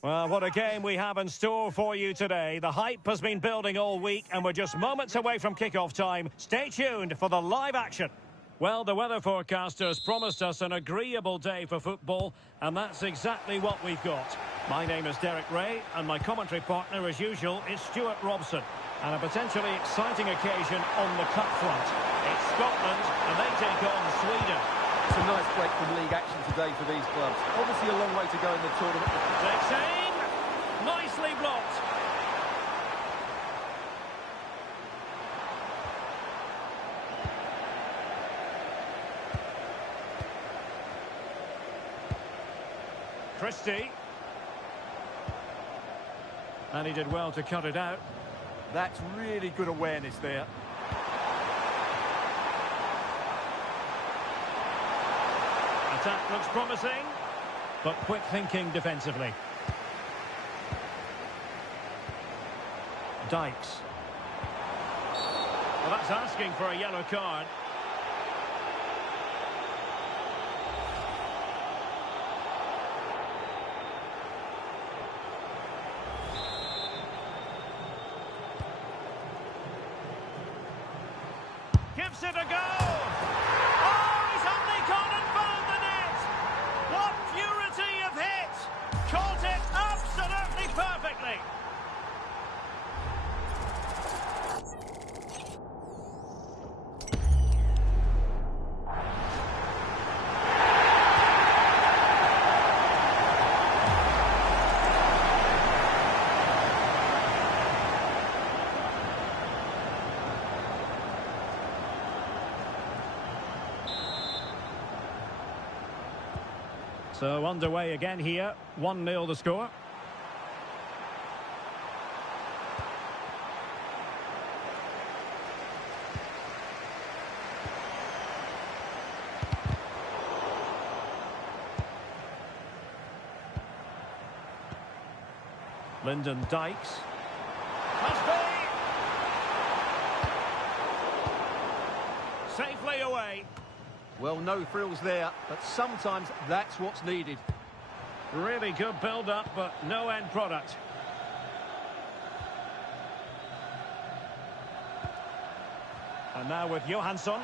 Well, what a game we have in store for you today. The hype has been building all week and we're just moments away from kickoff time. Stay tuned for the live action. Well, the weather forecasters promised us an agreeable day for football, and that's exactly what we've got. My name is Derek Ray, and my commentary partner, as usual, is Stuart Robson. And a potentially exciting occasion on the cup front. It's Scotland, and they take on Sweden. It's a nice break from league action today for these clubs. Obviously a long way to go in the tournament. Takes aim. Nicely blocked. Christie. And he did well to cut it out. That's really good awareness there. Attack looks promising, but quick thinking defensively. Dykes. Well, that's asking for a yellow card. Gives it a go! Oh, he's only gone and found the net! What purity of hit! Caught it absolutely perfectly! So underway again here, 1-0 the score. Lyndon Dykes. Must be! Safely away. Well, no frills there, but sometimes that's what's needed. Really good build-up, but no end product. And now with Johansson.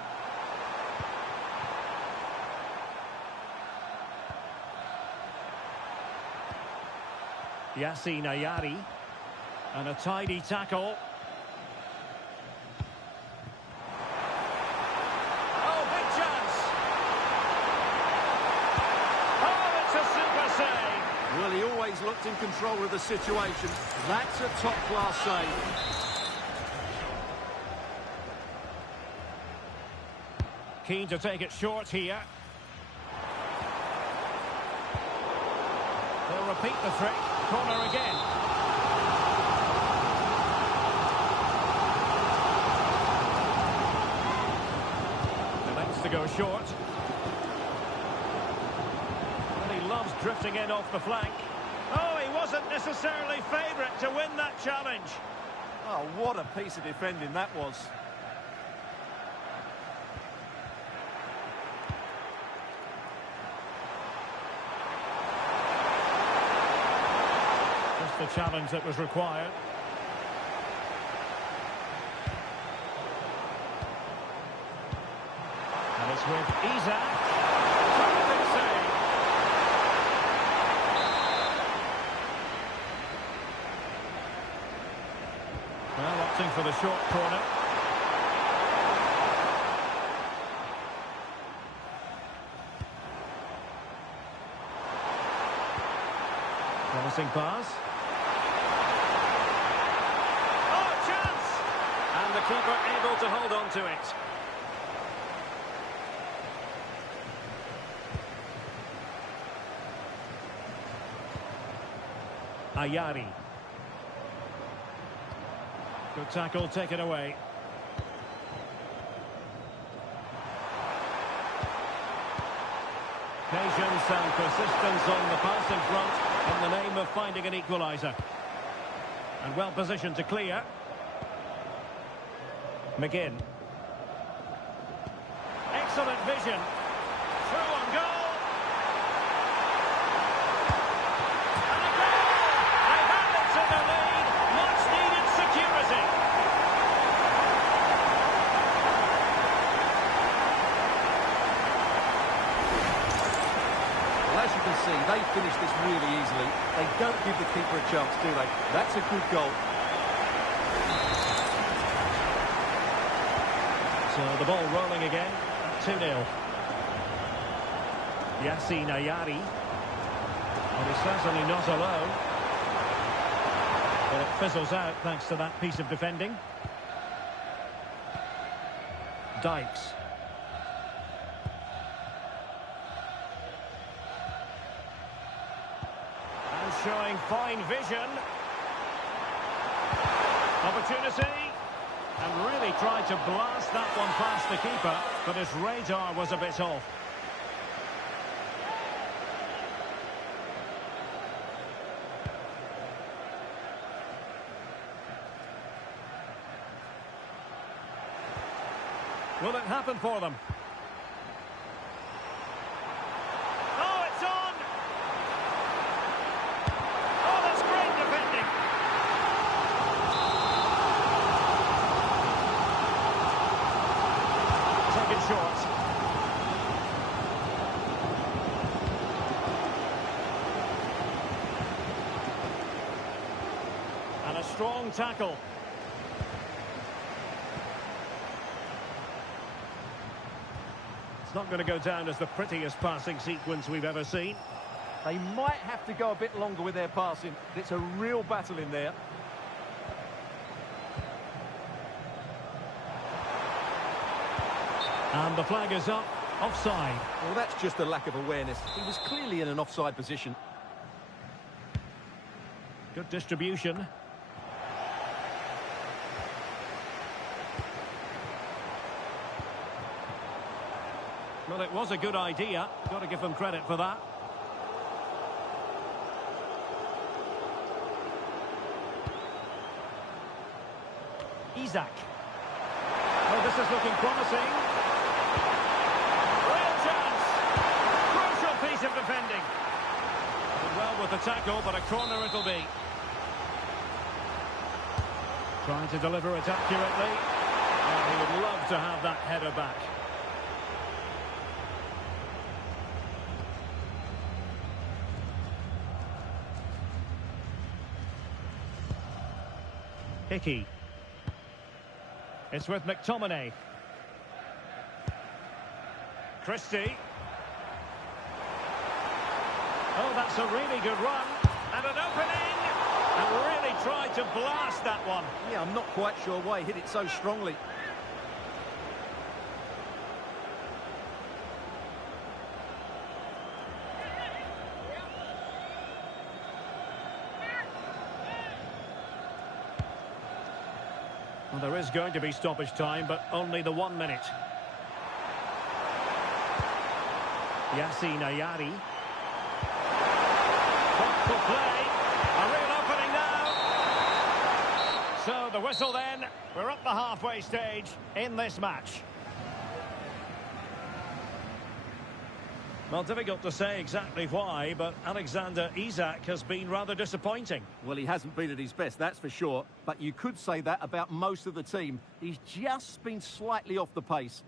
Yassine Ayari. And a tidy tackle. Well, he always looked in control of the situation. That's a top-class save. Keen to take it short here. They'll repeat the trick. Corner again. Elects to go short. Loves drifting in off the flank. Oh, he wasn't necessarily favourite to win that challenge. Oh, what a piece of defending that was. Just the challenge that was required. And it's with Isak. Terrific save. Well, opting for the short corner. Promising pass. Oh, chance! And the keeper able to hold on to it. Ayari. Good tackle, taken away. Patience and persistence on the pass in front in the name of finding an equaliser. And well positioned to clear. McGinn. Excellent vision. Through on goal. And a goal! They've added to the lead. Much needed security. Well, as you can see, they finish this really easily. They don't give the keeper a chance, do they? That's a good goal. So the ball rolling again, 2-0. Yassine Ayari. Well, he's certainly not alone. But it fizzles out thanks to that piece of defending. Dykes. And showing fine vision. Opportunity. And really tried to blast that one past the keeper, but his radar was a bit off. Will it happen for them? Oh, it's on! Oh, that's great defending! Taken short. And a strong tackle. It's not going to go down as the prettiest passing sequence we've ever seen. They might have to go a bit longer with their passing. It's a real battle in there. And the flag is up. Offside. Well, that's just a lack of awareness. He was clearly in an offside position. Good distribution. Well, it was a good idea. Got to give them credit for that. Isak. Oh, this is looking promising. Real chance. Crucial piece of defending. Did well with the tackle, but a corner it'll be. Trying to deliver it accurately. Oh, he would love to have that header back. Hickey. It's with McTominay. Christie. Oh, that's a really good run. And an opening. And really tried to blast that one. Yeah, I'm not quite sure why he hit it so strongly. Well, there is going to be stoppage time, but only the 1 minute. Yassine Ayari. Thoughtful play. A real opening now. So the whistle then. We're up the halfway stage in this match. Well, difficult to say exactly why, but Alexander Isak has been rather disappointing. Well, he hasn't been at his best, that's for sure. But you could say that about most of the team. He's just been slightly off the pace.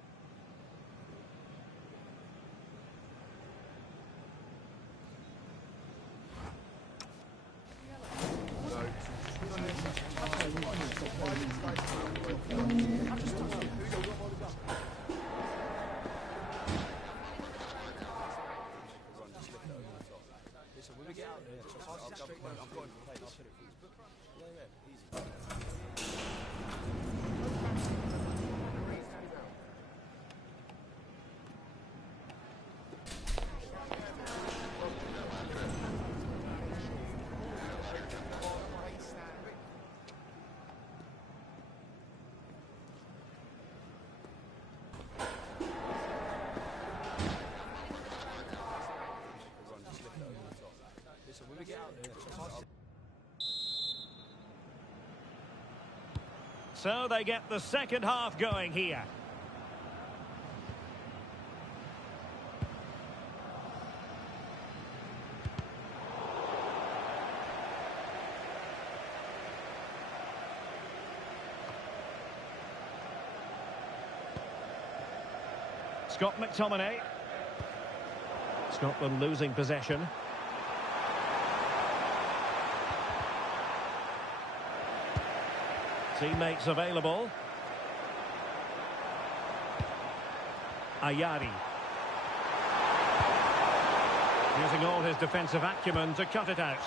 So they get the second half going here. Scott McTominay. Scotland losing possession. Teammates available. Ayari. Using all his defensive acumen to cut it out.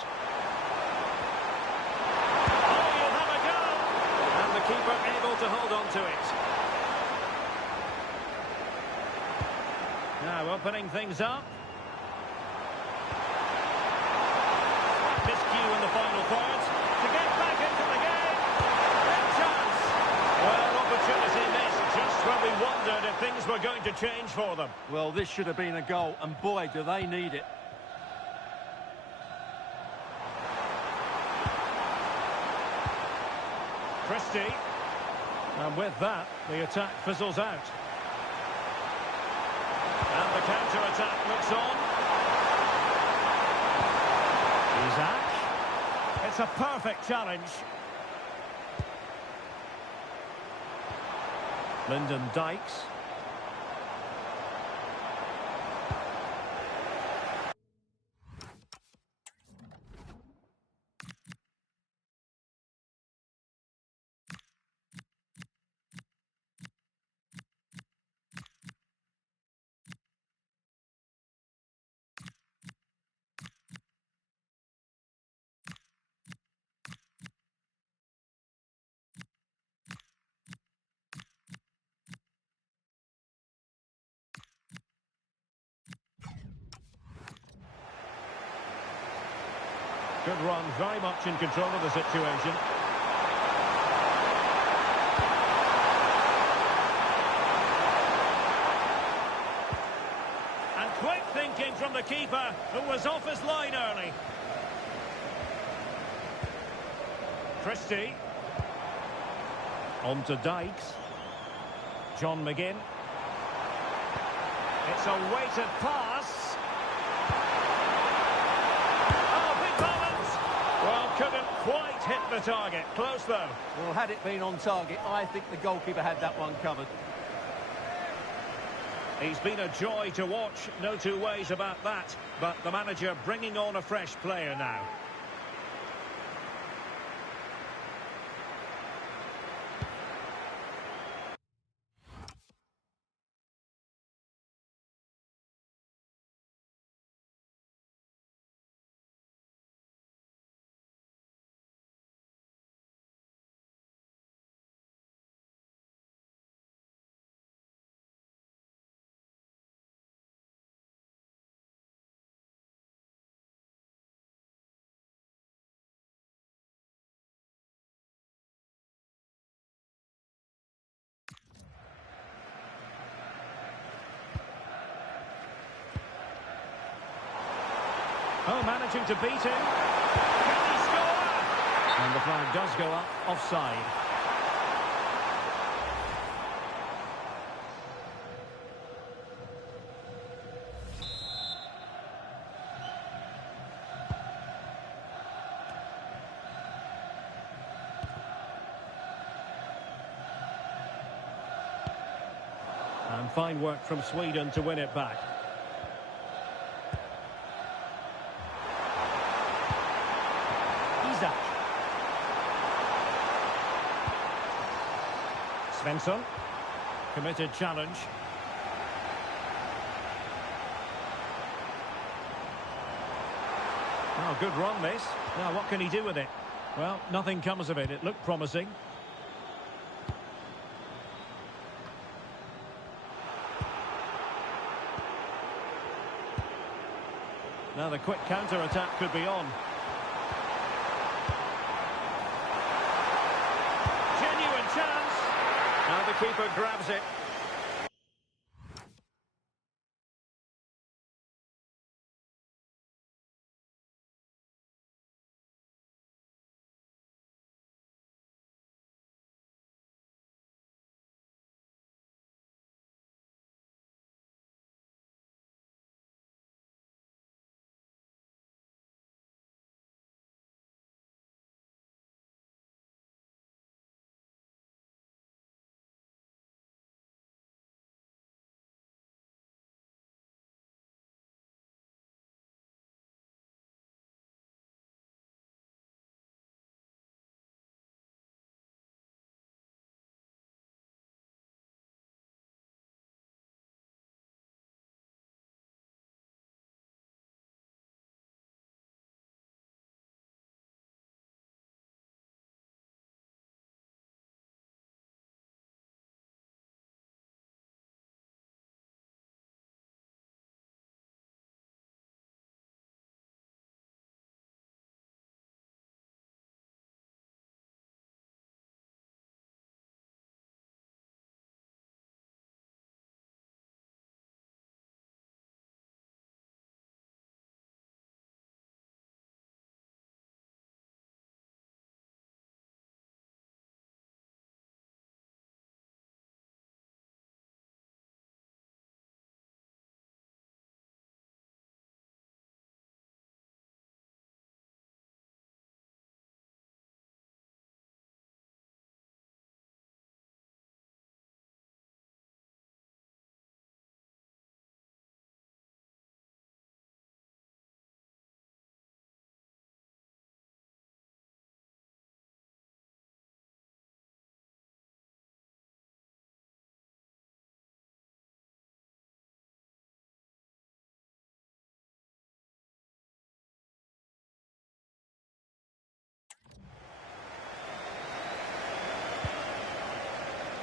Oh, you'll have a go! And the keeper able to hold on to it. Now opening things up. Miscue in the final third. To get back into the game. Big chance. Well, opportunity missed just when we wondered if things were going to change for them. Well, this should have been a goal, and boy, do they need it. Christie. And with that, the attack fizzles out. And the counter-attack looks on. Isaac. It's a perfect challenge. Lyndon Dykes. Good run, very much in control of the situation. And quick thinking from the keeper, who was off his line early. Christie. On to Dykes. John McGinn. It's a weighted pass. Well, couldn't quite hit the target. Close, though. Well, had it been on target, I think the goalkeeper had that one covered. He's been a joy to watch, no two ways about that. But the manager bringing on a fresh player now. Oh, managing to beat him. Can he score? And the flag does go up, offside. And fine work from Sweden to win it back. Isaac. Svensson. Committed challenge. Oh, good run, this. Now, what can he do with it? Well, nothing comes of it. It looked promising. Now the quick counter-attack could be on. Genuine chance. Now the keeper grabs it.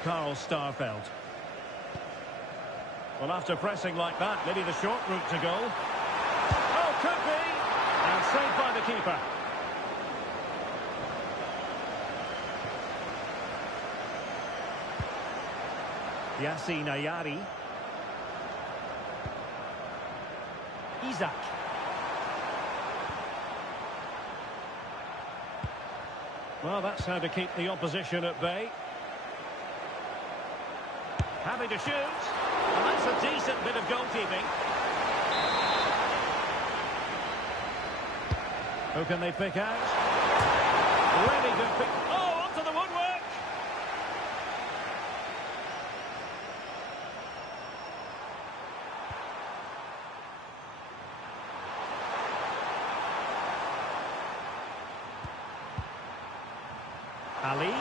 Karl Starfelt. Well, after pressing like that, maybe the short route to goal. Oh, could be! And saved by the keeper. Yassine Ayari. Isaac. Well, that's how to keep the opposition at bay. Happy to shoot. And that's a decent bit of goalkeeping. Who can they pick out? Really good pick. Oh, onto the woodwork. Ali.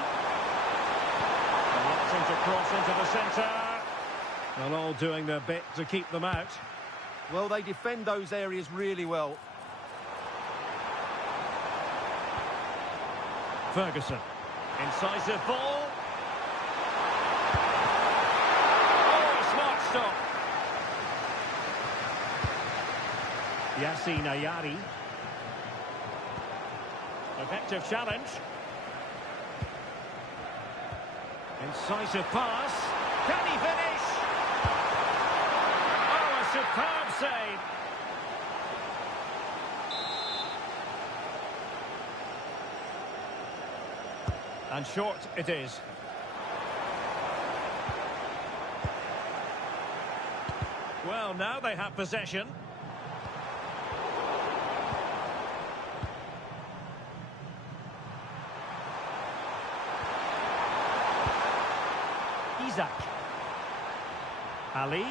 Wanting to cross into the centre. And all doing their bit to keep them out. Well, they defend those areas really well. Ferguson. Incisive ball. Oh, a smart stop. Yassine Ayari. Effective challenge. Incisive pass. Can he finish? Oh, a superb save. And short it is. Well, now they have possession. Isaac. Ali.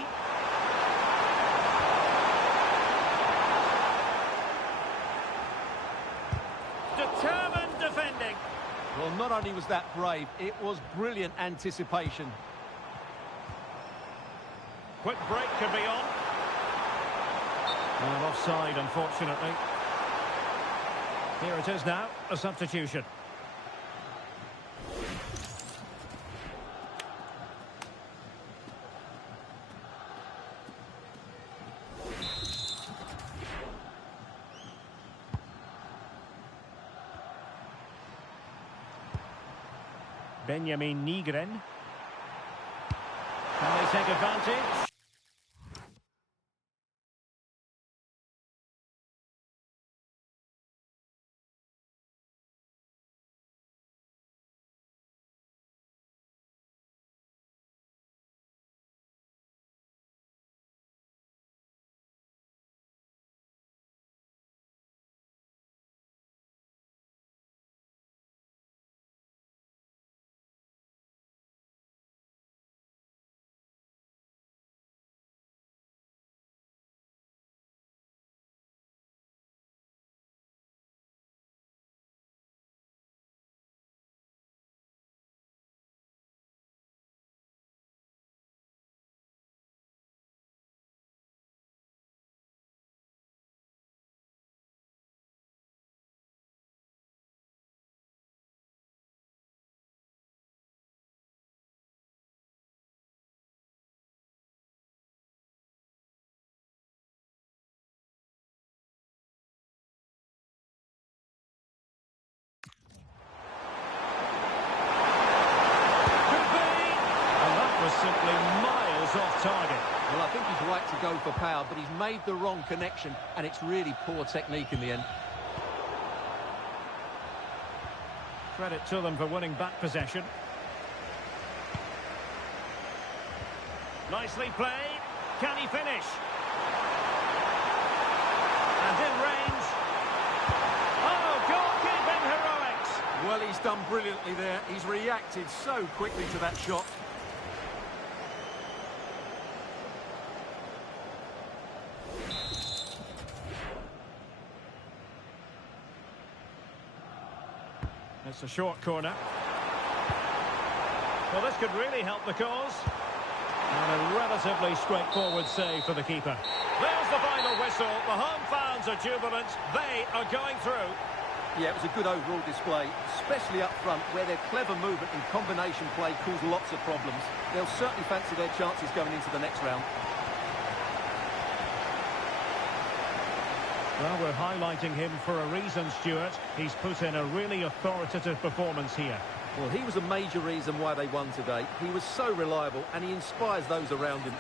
Determined defending. Well, not only was that brave, it was brilliant anticipation. Quick break could be on. Well, offside, unfortunately. Here it is now, a substitution. Benjamin Nygren. Can they take advantage? Simply miles off target. Well, I think he's right to go for power, but he's made the wrong connection, and it's really poor technique in the end. Credit to them for winning back possession. Nicely played. Can he finish? And in range. Oh, goalkeeping heroics. Well, he's done brilliantly there. He's reacted so quickly to that shot. It's a short corner. Well, this could really help the cause. And a relatively straightforward save for the keeper. There's the final whistle. The home fans are jubilant. They are going through. Yeah, it was a good overall display, especially up front, where their clever movement and combination play caused lots of problems. They'll certainly fancy their chances going into the next round. Well, we're highlighting him for a reason, Stuart. He's put in a really authoritative performance here. Well, he was a major reason why they won today. He was so reliable, and he inspires those around him.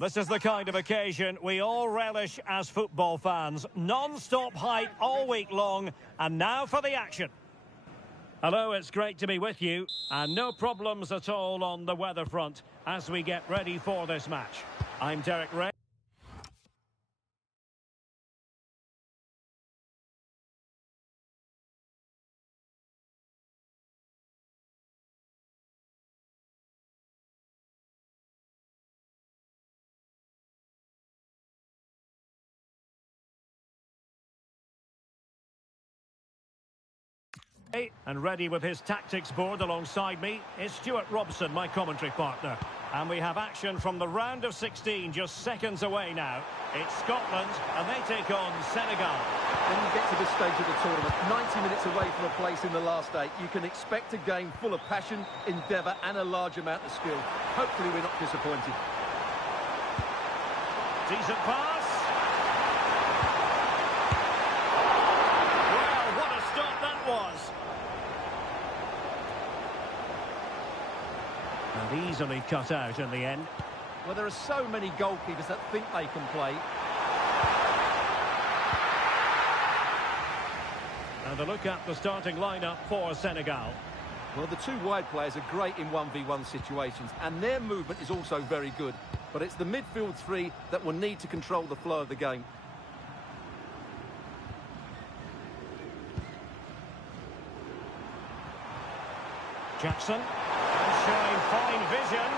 This is the kind of occasion we all relish as football fans. Non-stop hype all week long, and now for the action. Hello, it's great to be with you, and no problems at all on the weather front as we get ready for this match. I'm Derek Ray. And ready with his tactics board alongside me is Stuart Robson, my commentary partner. And we have action from the round of 16 just seconds away now. It's Scotland and they take on Senegal. When you get to this stage of the tournament, 90 minutes away from a place in the last 8, you can expect a game full of passion, endeavour and a large amount of skill. Hopefully we're not disappointed. Decent pass. Well, what a stop that was. And easily cut out in the end. Well, there are so many goalkeepers that think they can play. And a look at the starting lineup for Senegal. Well, the two wide players are great in 1v1 situations, and their movement is also very good. But it's the midfield three that will need to control the flow of the game. Jackson, showing fine vision.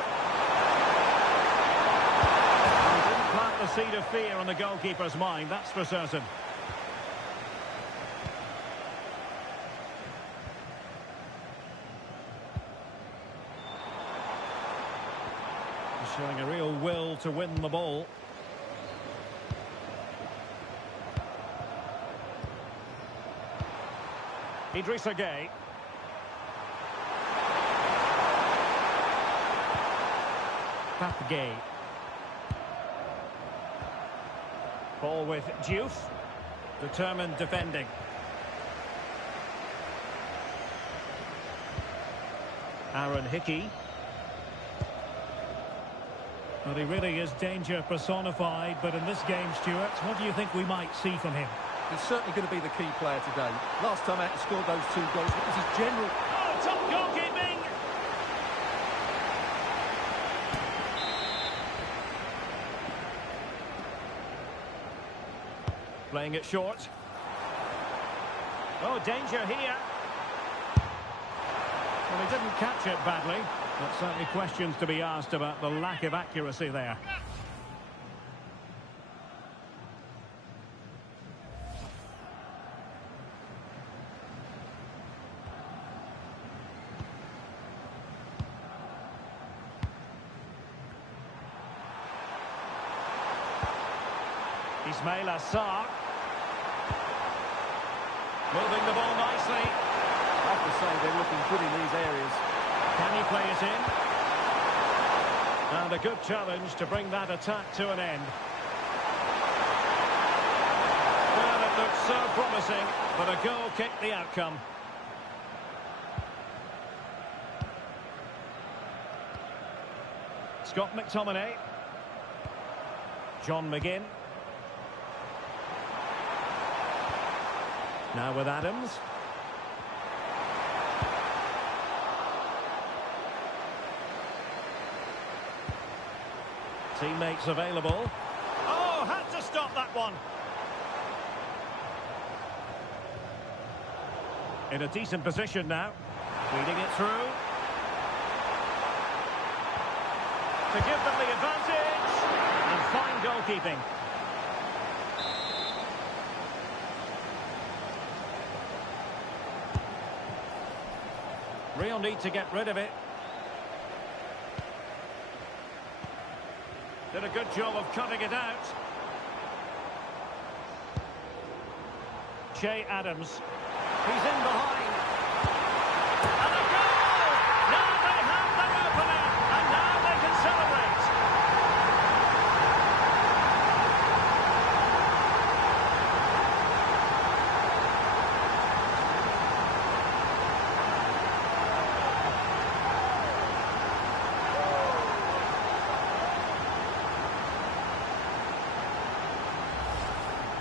He didn't plant the seed of fear on the goalkeeper's mind, that's for certain. He's showing a real will to win the ball. Idrissa Gueye. Gay. Ball with Diouf. Determined defending. Aaron Hickey. Well, he really is danger personified, but in this game, Stuart, what do you think we might see from him? He's certainly going to be the key player today. Last time out he scored those 2 goals because his general... Oh, top goalkeeping! Playing it short. Oh, danger here. Well, he didn't catch it badly. But certainly questions to be asked about the lack of accuracy there. Ismail Assar. Moving the ball nicely. I have to say they're looking good in these areas. Can he play it in? And a good challenge to bring that attack to an end. Well, it looked so promising, but a goal kicked the outcome. Scott McTominay. John McGinn. Now with Adams. Teammates available. Oh, had to stop that one. In a decent position now. Feeding it through. To give them the advantage. And fine goalkeeping. Real need to get rid of it. Did a good job of cutting it out. Che Adams. He's in behind. And a goal! Now they have their opener. And now they can celebrate.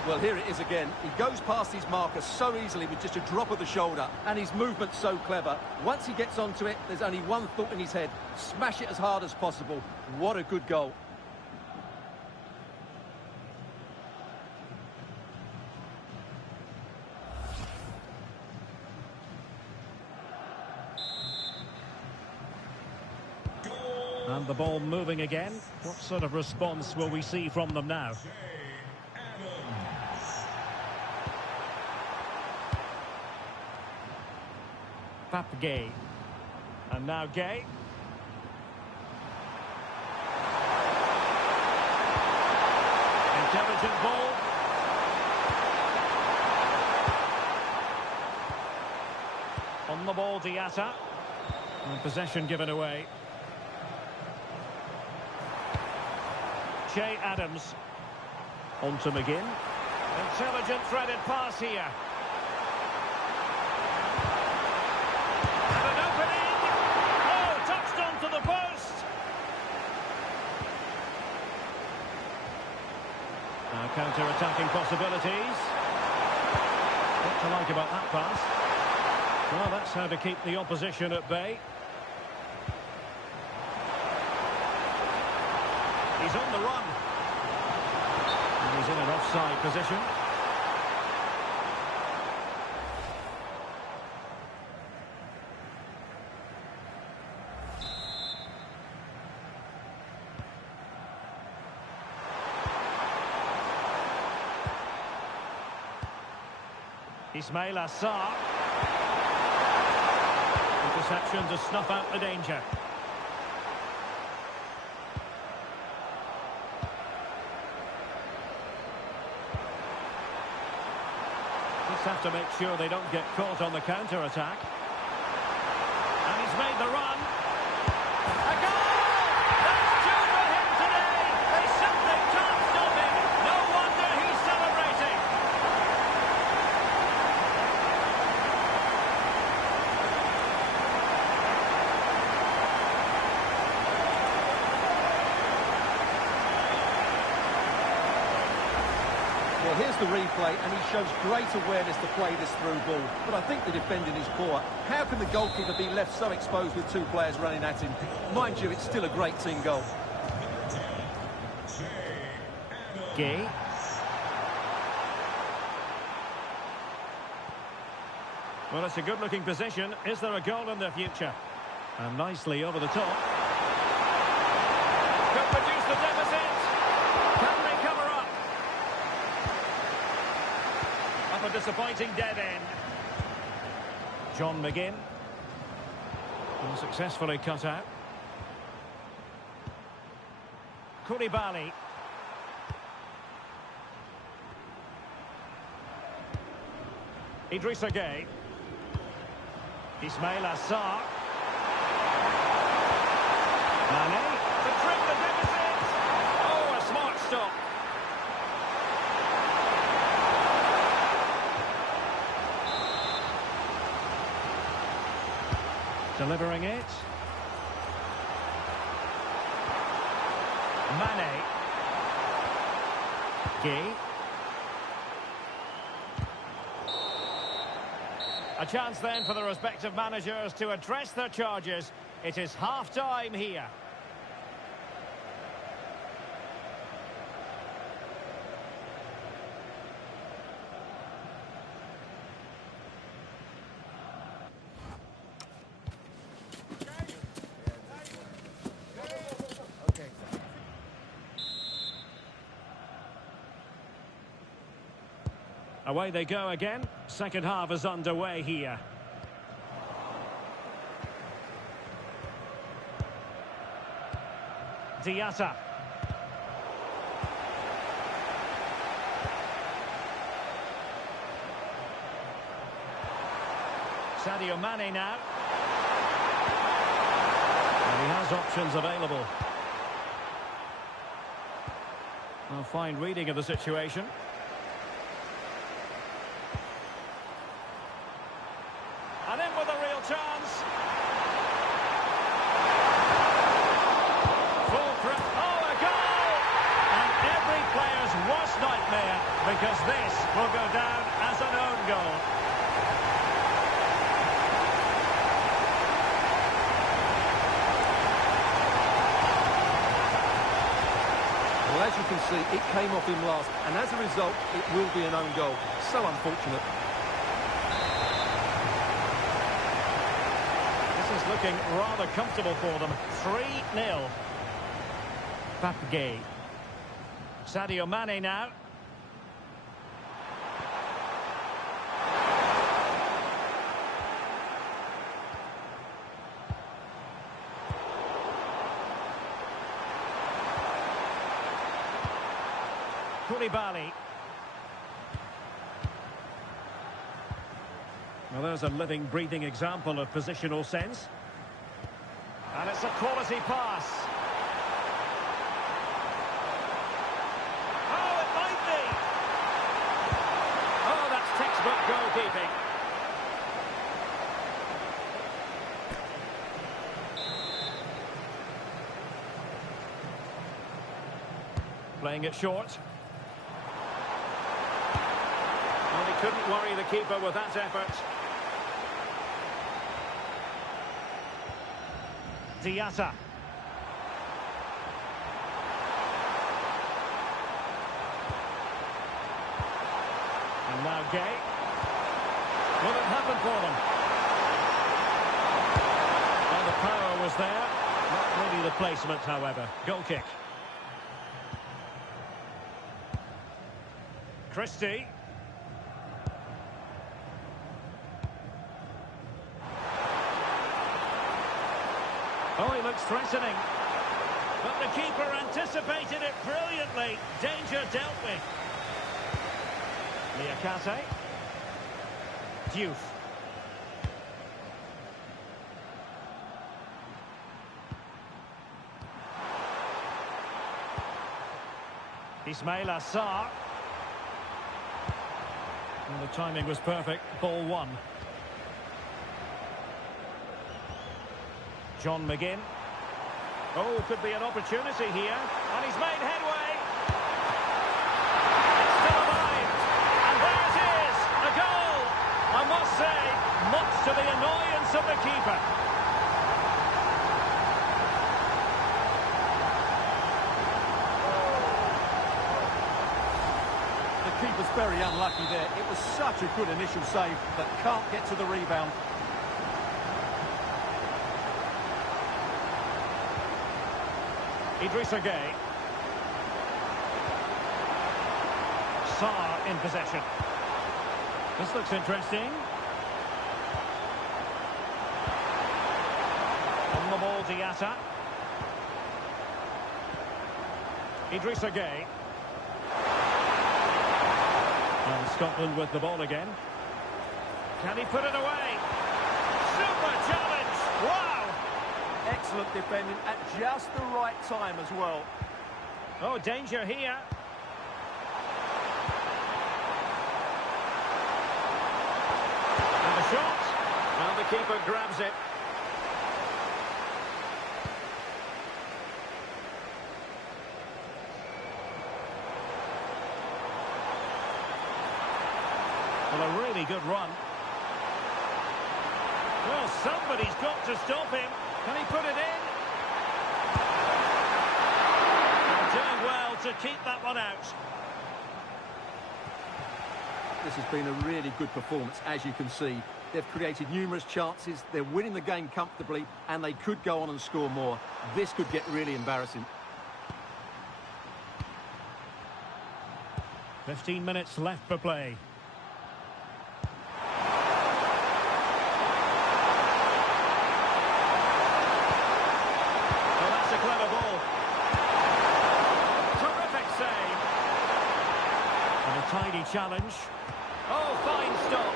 Well, here it is again. He goes past his marker so easily with just a drop of the shoulder, and his movement's so clever. Once he gets onto it, there's only one thought in his head. Smash it as hard as possible. What a good goal. And the ball moving again. What sort of response will we see from them now? Gay. And now Gay. Intelligent ball. On the ball, Diatta. And possession given away. Che Adams. On to McGinn. Intelligent threaded pass here. Counter-attacking possibilities. What to like about that pass? Well, that's how to keep the opposition at bay. He's on the run. And he's in an offside position. Ismail Assar. Interception to snuff out the danger. Just have to make sure they don't get caught on the counter-attack. And he's made the run. A goal! That's two for him today! They simply can't stop him! No wonder he's celebrating! Well, here's the replay, and he shows great awareness to play this through ball. But I think the defending is poor. How can the goalkeeper be left so exposed with two players running at him? Mind you, it's still a great team goal. Gay. Well, it's a good-looking position. Is there a goal in the future? And nicely over the top. Could reduce the deficit. Can they cover up? Up a disappointing dead end. John McGinn. And successfully cut out. Koulibaly. Idrissa Gueye. Ismail Assar. Mane to trim the deficit. Oh, a smart stop. Delivering it. Mane. Gueye. A chance then for the respective managers to address their charges. It is half-time here. Away they go again. Second half is underway here. Diatta. Sadio Mane now. And he has options available. A fine reading of the situation. And in with a real chance. Full threat. Oh, a goal! And every player's worst nightmare, because this will go down as an own goal. Well, as you can see, it came off him last, and as a result, it will be an own goal. So unfortunate. Is looking rather comfortable for them. 3-0. Gueye. Sadio Mane now. Koulibaly. Well, there's a living, breathing example of positional sense. And it's a quality pass. Oh, it might be. Oh, that's textbook goalkeeping. Playing it short. Well, he couldn't worry the keeper with that effort. Diatta. And now Gueye. Will it happen for them? Well, the power was there. Not really the placement, however. Goal kick. Christie. Oh, he looks threatening. But the keeper anticipated it brilliantly. Danger dealt with. Liakate. Diouf. Ismail Assar. And the timing was perfect. Ball one. John McGinn. Oh, could be an opportunity here. And he's made headway. It's still alive. And there it is. A goal. I must say, much to the annoyance of the keeper. The keeper's very unlucky there. It was such a good initial save, but can't get to the rebound. Idrissa Gueye. Sarr in possession. This looks interesting. On the ball, Diatta. Idrissa Gueye. And Scotland with the ball again. Can he put it away? Super challenge! Wow! Excellent defending at just the right time as well. Oh, danger here. And a shot. And the keeper grabs it. Well, a really good run. Well, somebody's got to stop him. Can he put it in? And doing well to keep that one out. This has been a really good performance, as you can see. They've created numerous chances, they're winning the game comfortably, and they could go on and score more. This could get really embarrassing. 15 minutes left for play. Clever ball. Terrific save. And a tidy challenge. Oh, fine stop.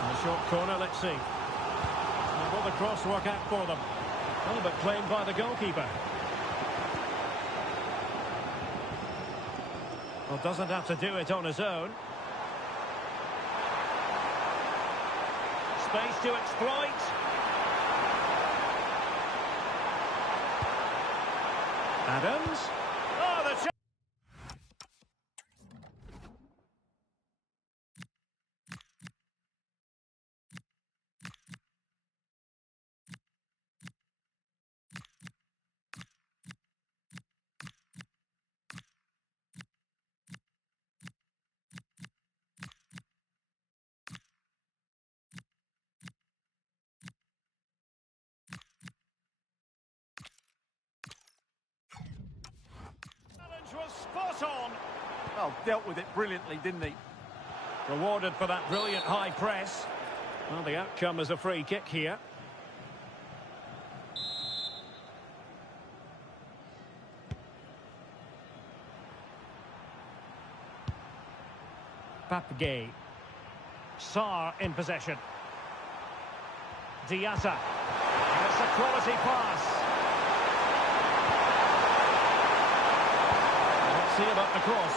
In the short corner, let's see. And will the cross work out for them? Oh, but claimed by the goalkeeper. Well, doesn't have to do it on his own. Space to exploit. Adams. Oh, the shot. Was spot on. Oh, dealt with it brilliantly, didn't he? Rewarded for that brilliant high press. Well, the outcome is a free kick here. Papgay. Sarr in possession. Diatta. It's a quality pass. See about the cross.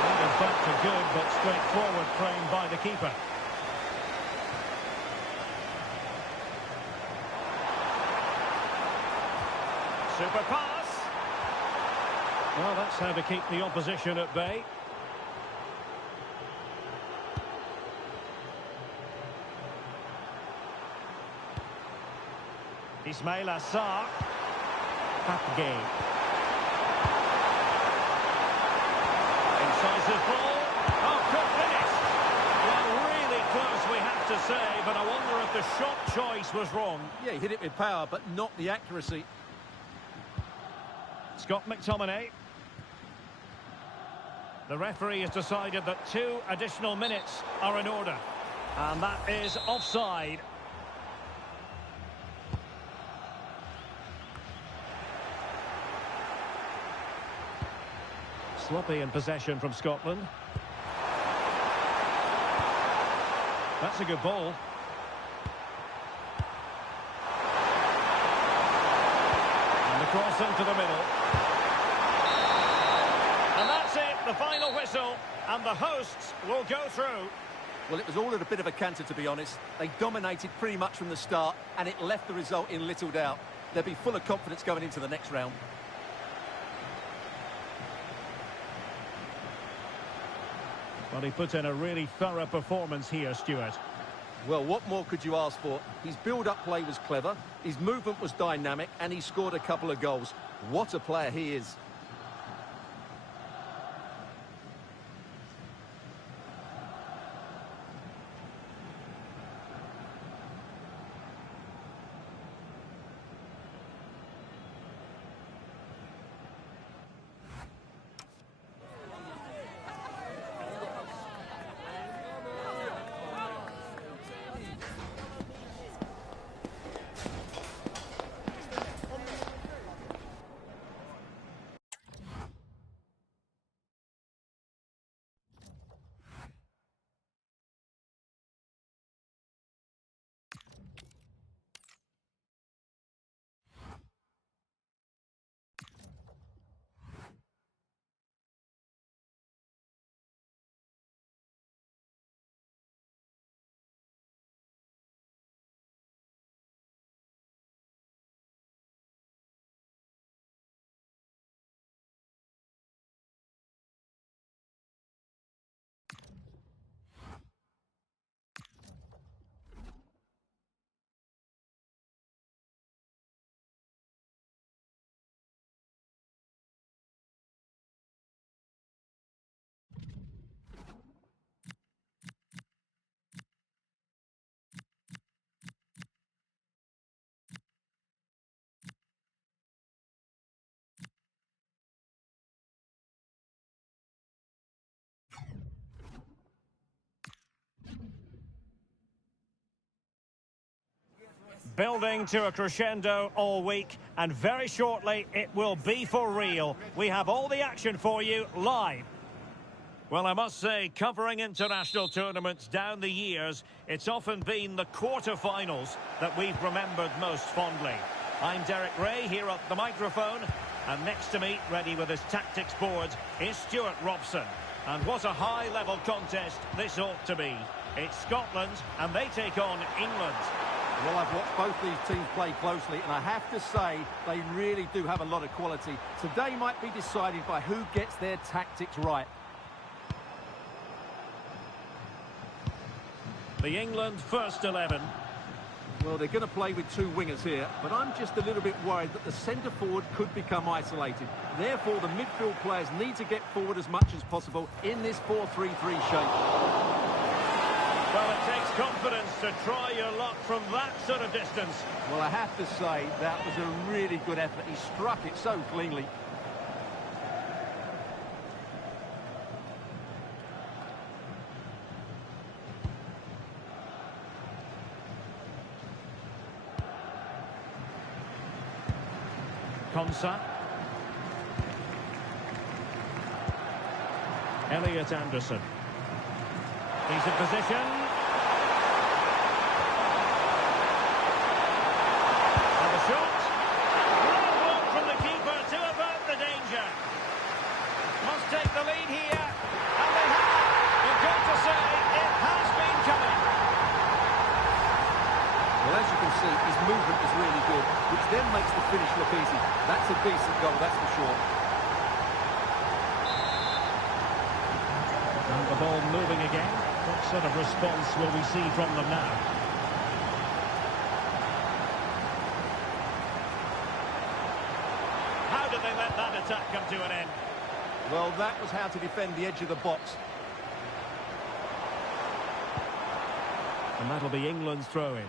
And in fact, a good but straightforward frame by the keeper. Super pass. Well, that's how to keep the opposition at bay. Ismaila Sarr. Papgay. Incisive ball. Oh, good finish. Well, really close, we have to say, but I wonder if the shot choice was wrong. Yeah, he hit it with power, but not the accuracy. Scott McTominay. The referee has decided that 2 additional minutes are in order. And that is offside. Sloppy in possession from Scotland. That's a good ball. And the cross into the middle. And that's it, the final whistle. And the hosts will go through. Well, it was all at a bit of a canter, to be honest. They dominated pretty much from the start, and it left the result in little doubt. They'll be full of confidence going into the next round. Well, he put in a really thorough performance here, Stuart. Well, what more could you ask for? His build-up play was clever, his movement was dynamic, and he scored a couple of goals. What a player he is. Building to a crescendo all week, and very shortly it will be for real. We have all the action for you live. Well, I must say, covering international tournaments down the years, it's often been the quarter-finals that we've remembered most fondly. I'm Derek Ray here at the microphone, and next to me, ready with his tactics board, is Stuart Robson. And what a high-level contest this ought to be. It's Scotland, and they take on England. Well, I've watched both these teams play closely, and I have to say, they really do have a lot of quality. Today might be decided by who gets their tactics right. The England first 11. Well, they're going to play with two wingers here, but I'm just a little bit worried that the centre-forward could become isolated. Therefore, the midfield players need to get forward as much as possible in this 4-3-3 shape. Well, it takes confidence to try your luck from that sort of distance. Well, I have to say, that was a really good effort. He struck it so cleanly. Konsa. Elliot Anderson. He's in position. And the shot. Great block from the keeper to avert the danger. Must take the lead here. And they have. You've got to say, it has been coming. Well, as you can see, his movement is really good, which then makes the finish look easy. That's a decent goal, that's for sure. And the ball moving again. What sort of response will we see from them now? How did they let that attack come to an end? Well, that was how to defend the edge of the box. And that'll be England's throw-in.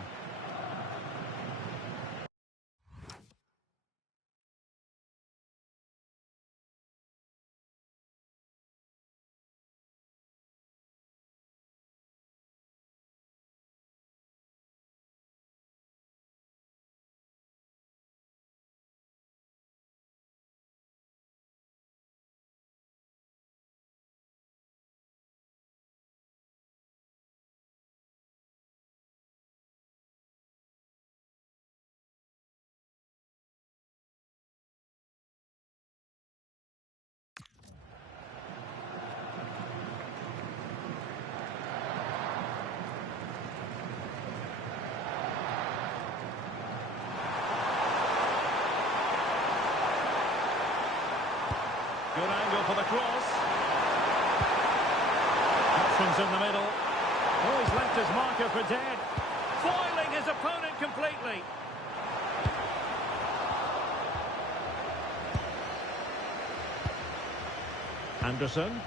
Good angle for the cross. Options in the middle. Oh, he's left his marker for dead. foiling his opponent completely. Anderson.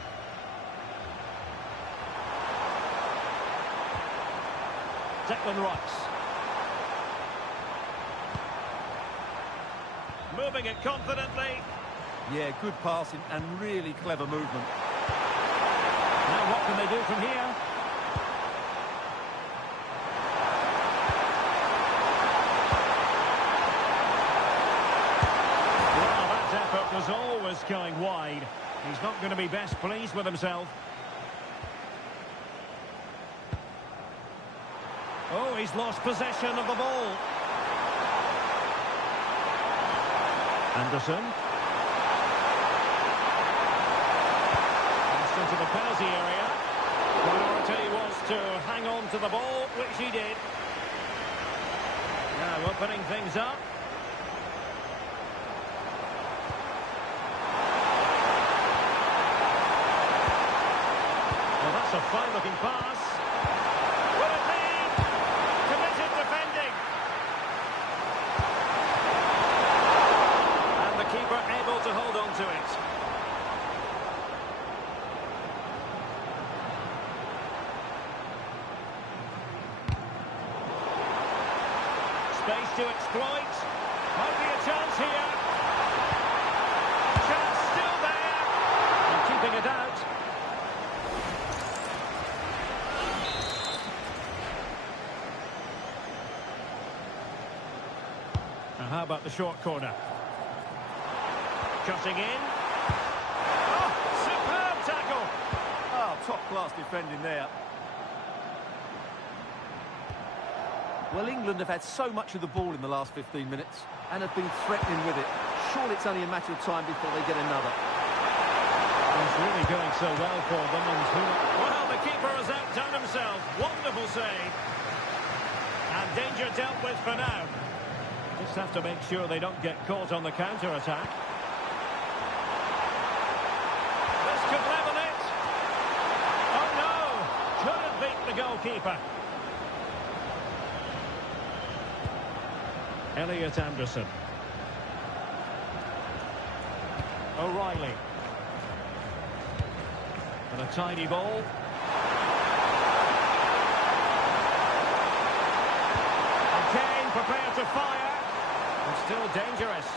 Declan Rice. Moving it confidently. Yeah, good passing and really clever movement. Now what can they do from here? Well, that effort was always going wide. He's not going to be best pleased with himself. Oh, he's lost possession of the ball. Anderson. Passed into the penalty area. Priority was to hang on to the ball, which he did. Now opening things up. Well, that's a fine-looking pass. Will it be? Committed defending. And the keeper able to hold on to it. Space to exploit. Might be a chance here. Chance still there. And keeping it out. Now how about the short corner? Cutting in. Oh, superb tackle. Oh, top-class defending there. Well, England have had so much of the ball in the last 15 minutes and have been threatening with it. Surely it's only a matter of time before they get another. It's really going so well for them. And well, the keeper has outdone himself. Wonderful save. And danger dealt with for now. Just have to make sure they don't get caught on the counter-attack. This could level it. Oh, no. Couldn't beat the goalkeeper. Elliot Anderson. O'Reilly. And a tiny ball. And Kane prepared to fire. And still dangerous.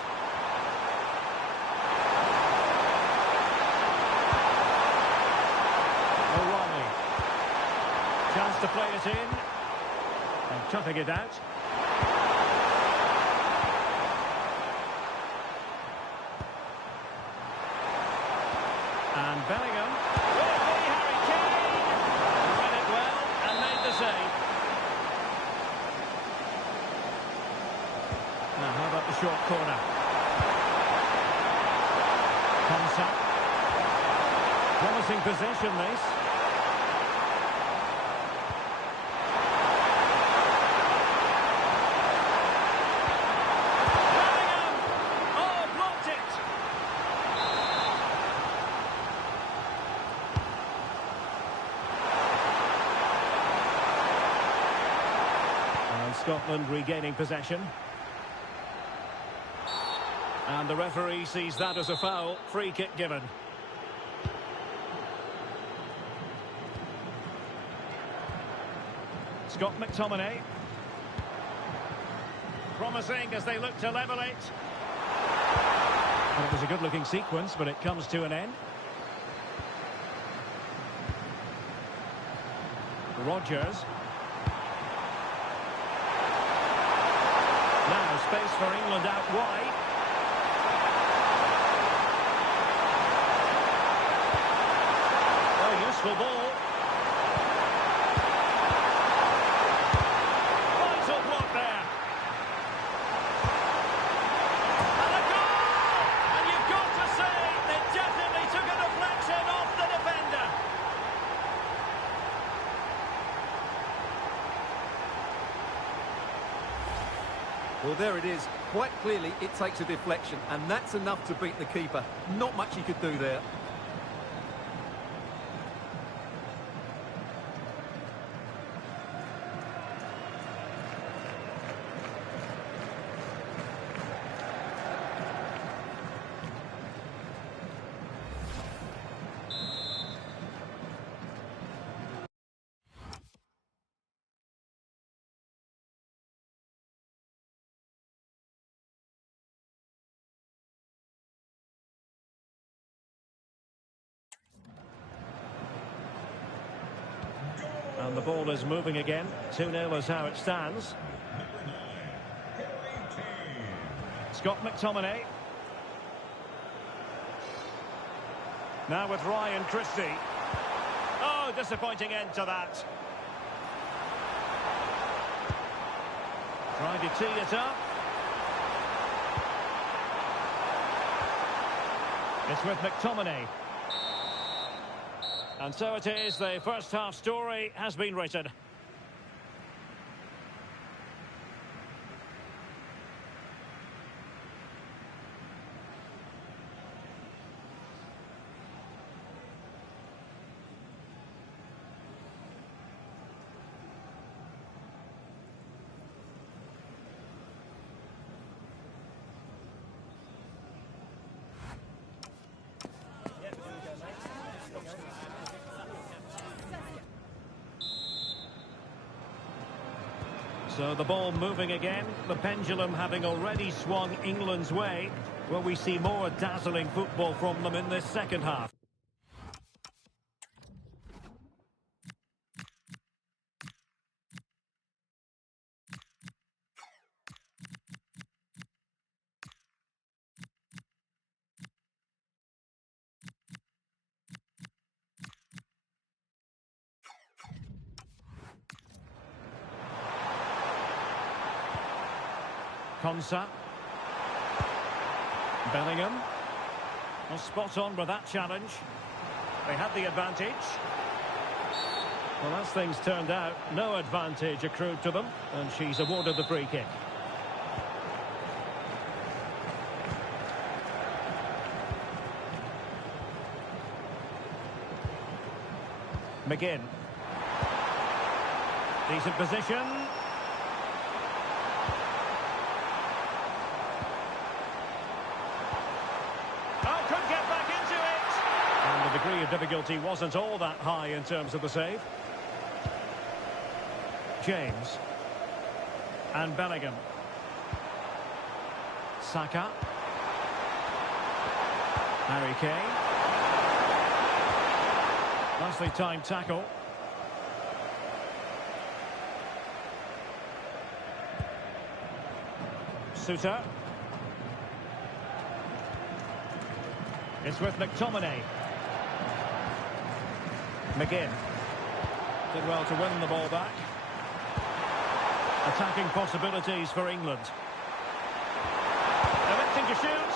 O'Reilly. Chance to play it in. And cutting it out. And Bellingham. Will it be Harry Kane? Read it well and made the save. Now, how about the short corner? Contact. Promising possession, this. Bellingham! Oh, blocked it! And Scotland regaining possession. And the referee sees that as a foul. Free kick given. Scott McTominay. Promising as they look to level it. And it was a good-looking sequence, but it comes to an end. Rodgers. Now space for England out wide. Useful ball. Vital block there. And a goal! And you've got to say, they definitely took a deflection off the defender. Well, there it is. Quite clearly, it takes a deflection, and that's enough to beat the keeper. Not much he could do there. And the ball is moving again. 2-0 is how it stands. Scott McTominay. Now with Ryan Christie. Oh, disappointing end to that. Trying to tee it up. It's with McTominay. And so it is, the first half story has been written. So the ball moving again, the pendulum having already swung England's way. Will we see more dazzling football from them in this second half? Konsa. Bellingham. Well, spot on with that challenge. They had the advantage. Well, as things turned out, no advantage accrued to them, and she's awarded the free kick. McGinn. Decent position. The degree of difficulty wasn't all that high in terms of the save. James. And Bellingham. Saka. Harry Kane. Nicely timed tackle. Suter. It's with McTominay. McGinn did well to win the ball back. Attacking possibilities for England. Electing to shoot.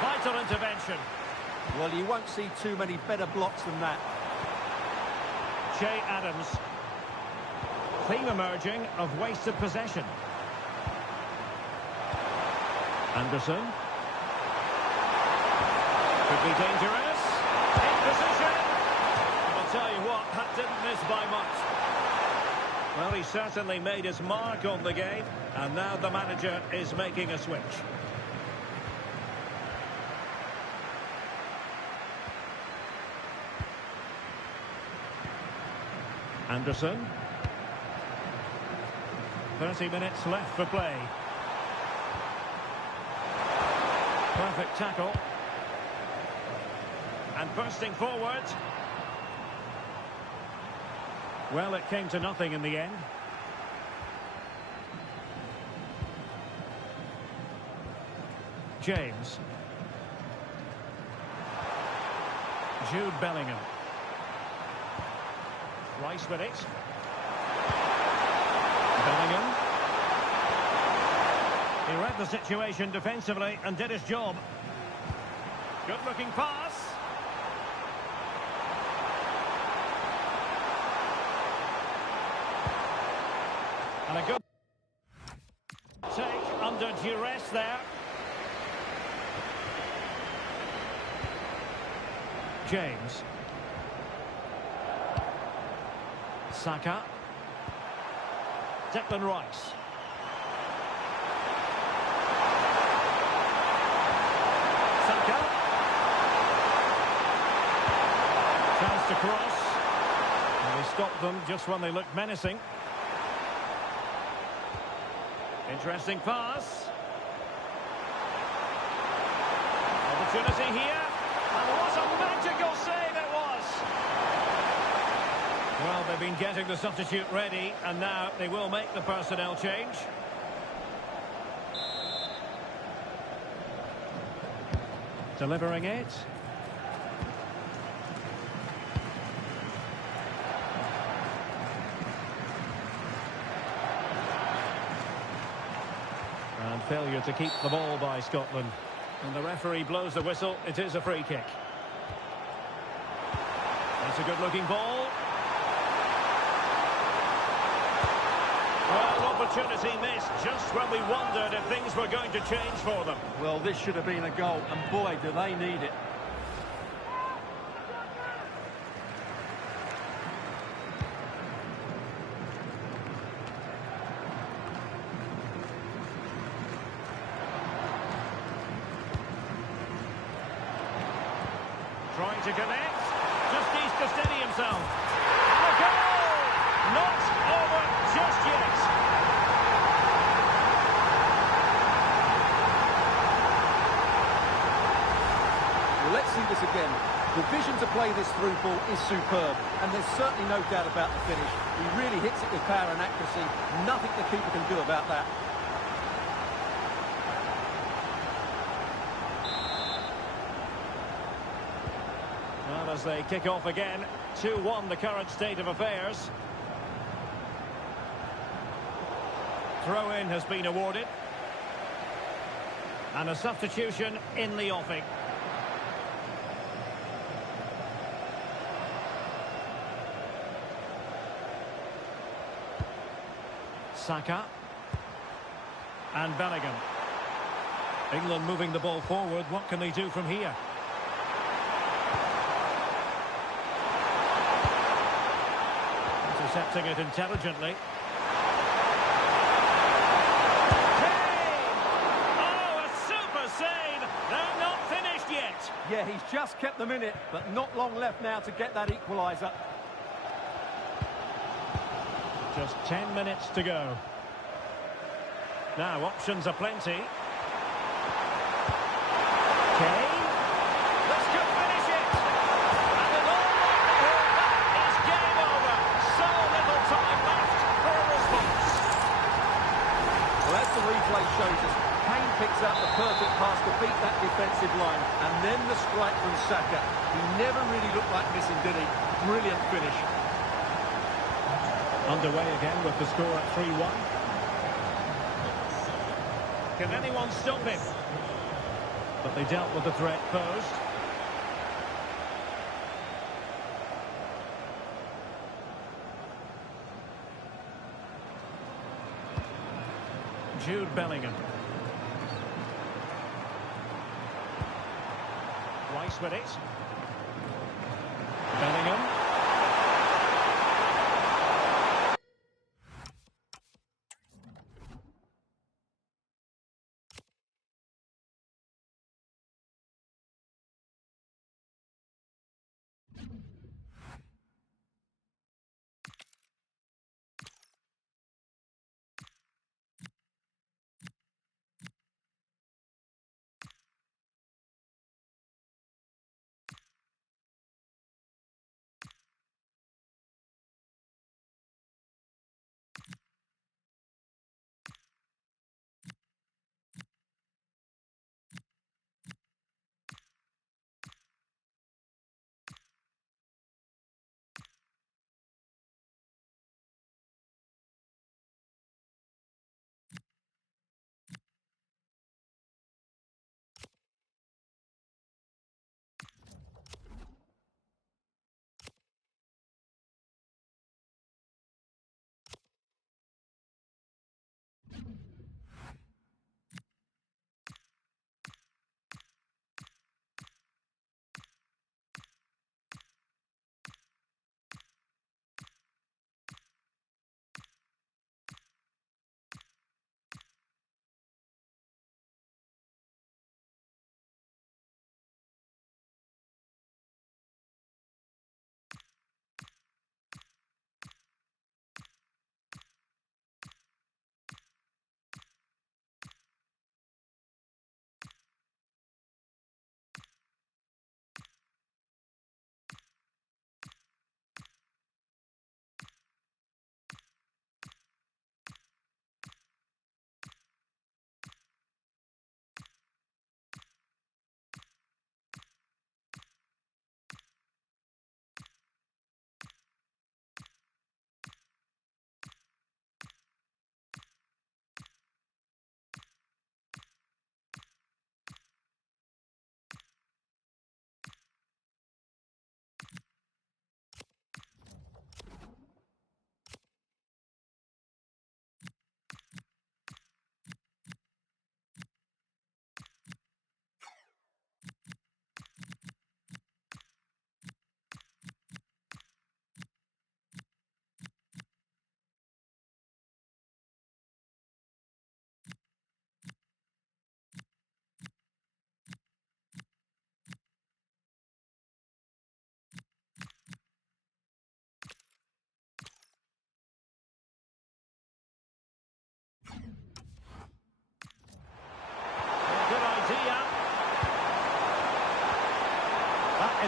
Vital intervention. Well, you won't see too many better blocks than that. Che Adams. Theme emerging of wasted possession. Anderson. Could be dangerous. In position. Tell you what, that didn't miss by much. Well, he certainly made his mark on the game, and now the manager is making a switch. Anderson. 30 minutes left for play. Perfect tackle. And bursting forward. Well, it came to nothing in the end. James. Jude Bellingham. Rice with it. Bellingham. He read the situation defensively and did his job. Good-looking pass. And a good take under duress there. James. Saka. Declan Rice. Saka. Chance to cross. And they stopped them just when they looked menacing. Interesting pass. Opportunity here. And what a magical save it was. Well, they've been getting the substitute ready, and now they will make the personnel change. Delivering it. And failure to keep the ball by Scotland. And the referee blows the whistle. It is a free kick. That's a good-looking ball. Well, opportunity missed just when we wondered if things were going to change for them. Well, this should have been a goal, and boy, do they need it. Trying to connect. Just needs to steady himself. And a goal! Not over just yet. Well, let's see this again. The vision to play this through ball is superb, and there's certainly no doubt about the finish. He really hits it with power and accuracy. Nothing the keeper can do about that. Well, as they kick off again, 2-1 the current state of affairs. Throw-in has been awarded. And a substitution in the offing. Saka. And Bellingham. England moving the ball forward. What can they do from here? Intercepting it intelligently. Oh, a super save! They're not finished yet. Yeah, he's just kept them in it, but not long left now to get that equaliser. Just 10 minutes to go. Now, options are plenty. Kane. This could finish it. And in all likelihood, that is game over. So little time left for a response. Well, as the replay shows us, Kane picks out the perfect pass to beat that defensive line, and then the strike from Saka. He never really looked like missing, did he? Brilliant finish. Underway again with the score at 3-1. Can anyone stop him? But they dealt with the threat posed. Jude Bellingham. Rice with it. Bellingham.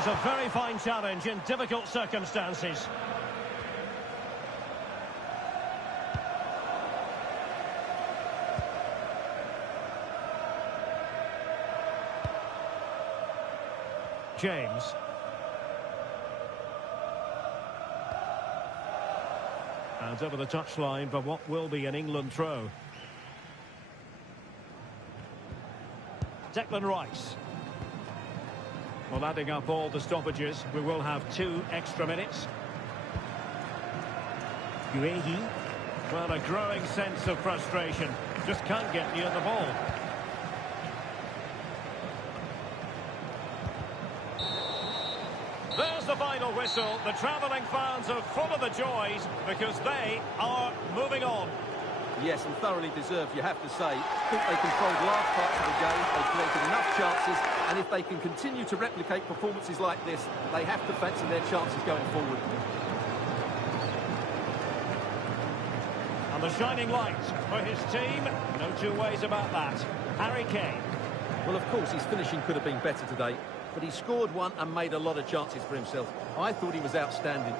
is a very fine challenge in difficult circumstances. James. And over the touchline for what will be an England throw. Declan Rice. Well, adding up all the stoppages, we will have 2 extra minutes. Guehi. Well, a growing sense of frustration. Just can't get near the ball. There's the final whistle. The travelling fans are full of the joys because they are moving on. Yes, and thoroughly deserved, you have to say. I think they controlled large parts of the game, they created enough chances, and if they can continue to replicate performances like this, they have to fancy their chances going forward. And the shining light for his team, no two ways about that. Harry Kane. Well, of course, his finishing could have been better today, but he scored one and made a lot of chances for himself. I thought he was outstanding.